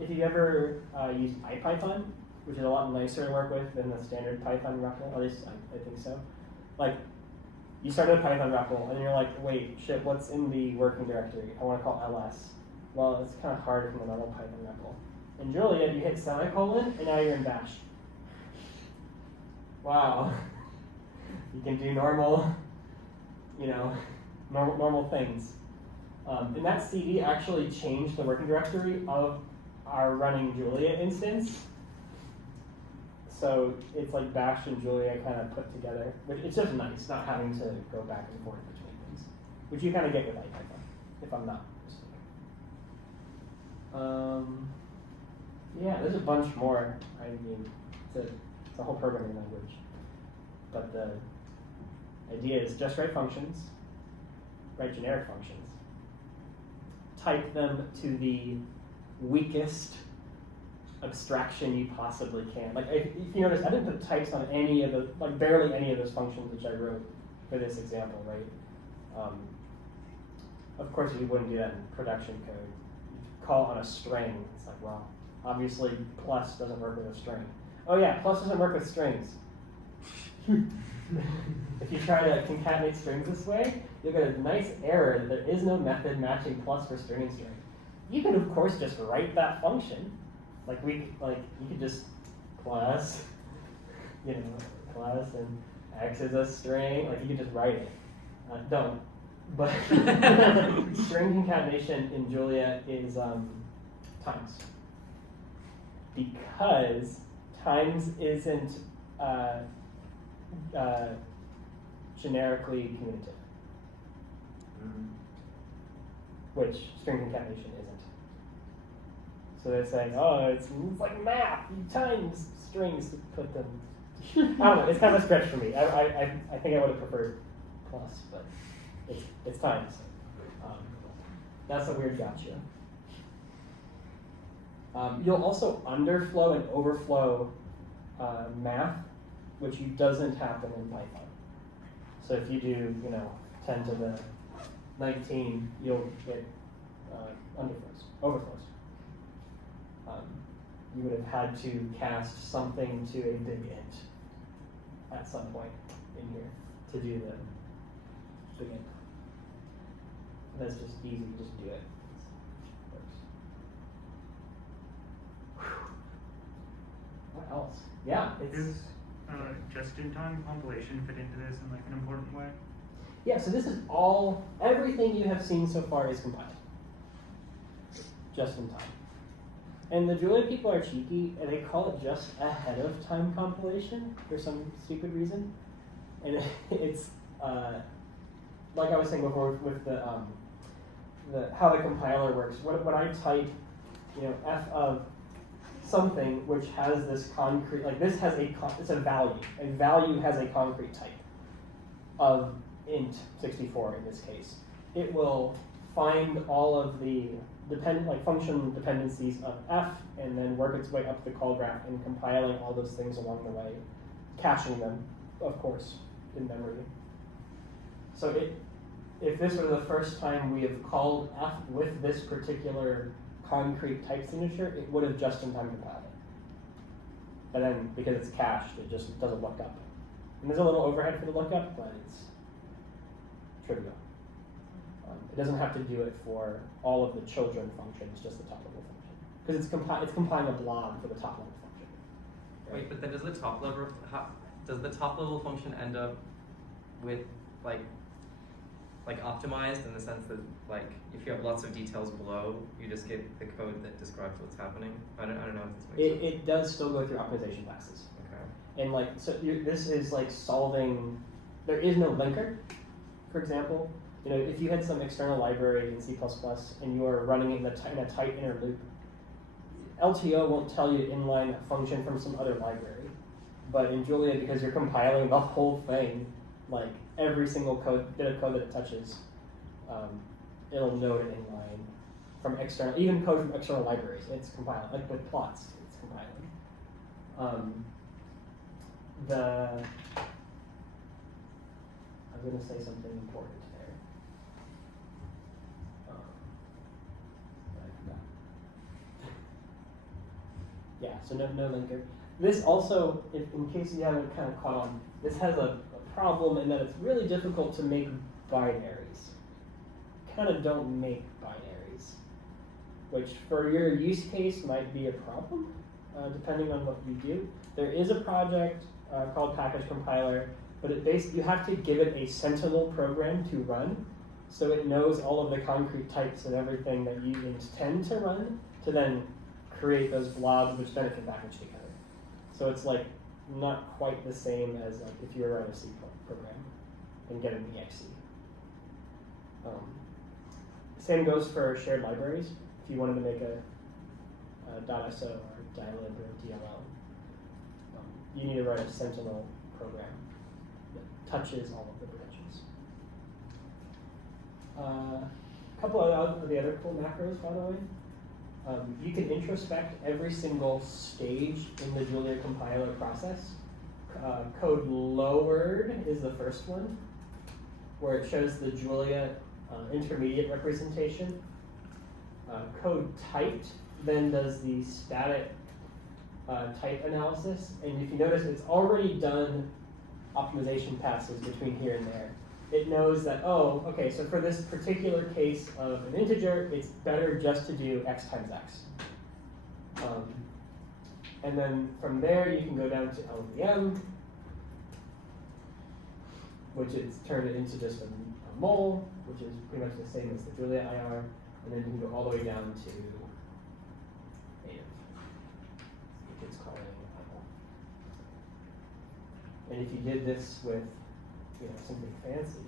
if you ever used IPython, which is a lot nicer to work with than the standard Python REPL, at least I think so. Like, you started a Python REPL, and you're like, wait, shit, what's in the working directory? I want to call ls. Well, it's kind of hard from the normal Python REPL. In Julia, you hit semicolon, and now you're in bash. Wow. You can do normal things. And that CD actually changed the working directory of our running Julia instance. So it's like bash and Julia kind of put together. But it's just nice not having to go back and forth between things, which you kind of get with IPython, if I'm not mistaken. Yeah, there's a bunch more. I mean, it's a whole programming language. But the idea is just write functions, write generic functions, type them to the weakest abstraction you possibly can. Like if you notice, I didn't put types on any of the, like barely any of those functions which I wrote for this example, right? Of course you wouldn't do that in production code. You call on a string, it's like, well, obviously plus doesn't work with a string. Oh yeah, plus doesn't work with strings. If you try to concatenate strings this way, you'll get a nice error that there is no method matching plus for string and string. You could of course just write that function. You could just plus, plus and x is a string. Like you could just write it. Don't. But string concatenation in Julia is times, because times isn't generically commutative, which string concatenation isn't. So they're saying, oh, it's like math, you times strings to put them. I don't know, it's kind of a stretch for me. I think I would have preferred plus, but it's times. That's a weird gotcha. You'll also underflow and overflow math, which doesn't happen in Python. So if you do, 10 to the 19, you'll get overflows. You would have had to cast something to a big int at some point in here to do the big int. That's just easy, you just do it. It works. What else? Yeah, Does just-in-time compilation fit into this in like an important way? Yeah, so this is everything you have seen so far is compiled. Just in time. And the Julia people are cheeky, and they call it just ahead of time compilation for some stupid reason. And it's, like I was saying before with the how the compiler works. When I type, f of something which has this concrete, like this has it's a value. A value has a concrete type of int 64 in this case. It will find all of the function dependencies of f and then work its way up the call graph and compiling all those things along the way, caching them, of course, in memory. So if this were the first time we have called f with this particular concrete type signature, it would have just in time compiled it. But then, because it's cached, it just doesn't look up. And there's a little overhead for the lookup, but it's trivial. It doesn't have to do it for all of the children functions, just the top level function. Because it's compiling a blob for the top level function. Right? Wait, but then does the top level function end up with like optimized in the sense that like if you have lots of details below, you just get the code that describes what's happening? I don't know if this makes sense. It does still go through optimization classes. Okay. And this is like solving. There is no linker, for example. If you had some external library in C++ and you are running it in a tight inner loop, LTO won't tell you to inline a function from some other library. But in Julia, because you're compiling the whole thing, like every single bit of code that it touches, it'll know to inline from even code from external libraries. It's compiling, like with plots, it's compiling. I was going to say something important there. I forgot. Yeah, so no linker. This also, in case you haven't kind of caught on, this has a problem in that it's really difficult to make binaries. Kind of don't make binaries, which for your use case might be a problem, depending on what you do. There is a project called Package Compiler, but you have to give it a Sentinel program to run, so it knows all of the concrete types and everything that you intend to run, to then create those blobs, which then it can package together. So it's like not quite the same as like if you were writing a C program and get an exe. Same goes for shared libraries. If you wanted to make a .so or dilib or DLL, you need to write a Sentinel program that touches all of the branches. A couple of the other cool macros, by the way. You can introspect every single stage in the Julia compiler process. Code lowered is the first one, where it shows the Julia intermediate representation. Code typed then does the static type analysis, and if you notice, it's already done optimization passes between here and there. It knows that, oh, okay, so for this particular case of an integer, it's better just to do x times x. And then from there, you can go down to LVM, which is turned into just a mole, which is pretty much the same as the Julia IR, and then you can go all the way down to native, which it's calling IR. And if you did this with something fancy,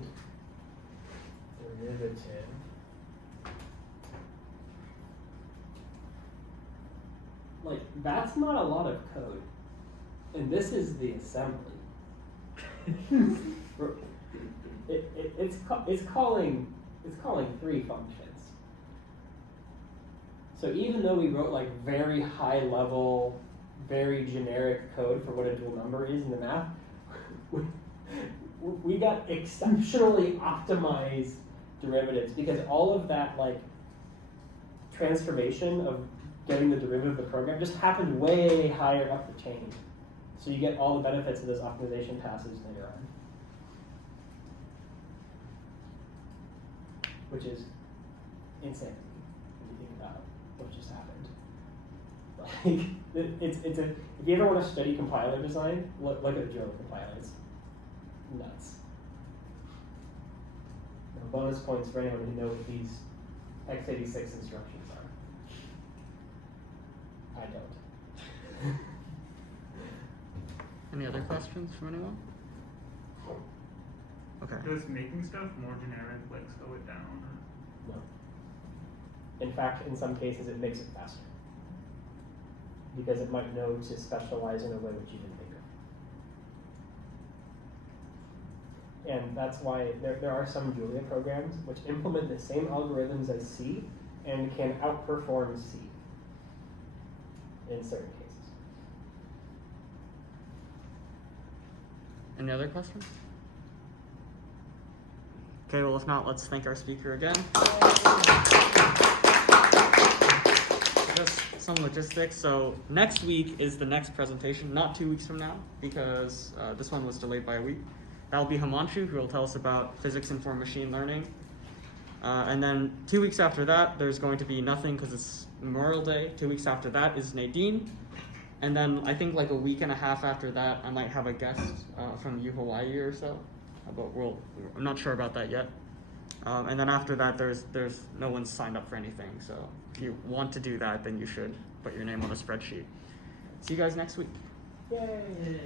derivative, like that's not a lot of code, and this is the assembly. It's calling 3 functions. So even though we wrote like very high level, very generic code for what a dual number is in the math, we got exceptionally optimized derivatives because all of that like transformation of getting the derivative of the program just happened way higher up the chain. So you get all the benefits of those optimization passes later on. Which is insane when you think about what just happened. Like, if you ever want to study compiler design, look at a Julia compiler. It's nuts. Now, bonus points for anyone who knows what these x86 instructions are. I don't. Any other questions from anyone? Okay. Does making stuff more generic like slow it down? No. In fact, in some cases, it makes it faster. Because it might know to specialize in a way which you didn't think of. And that's why there are some Julia programs which implement the same algorithms as C and can outperform C in certain cases. Any other questions? Okay, well, if not, let's thank our speaker again. Just some logistics. So next week is the next presentation, not 2 weeks from now, because this one was delayed by a week. That'll be Himanshu, who will tell us about physics informed machine learning. And then 2 weeks after that, there's going to be nothing because it's Memorial Day. 2 weeks after that is Nadine. And then I think like a week and a half after that, I might have a guest from U Hawaii or so. But I'm not sure about that yet. And then after that, there's no one's signed up for anything. So if you want to do that, then you should put your name on a spreadsheet. See you guys next week. Yay!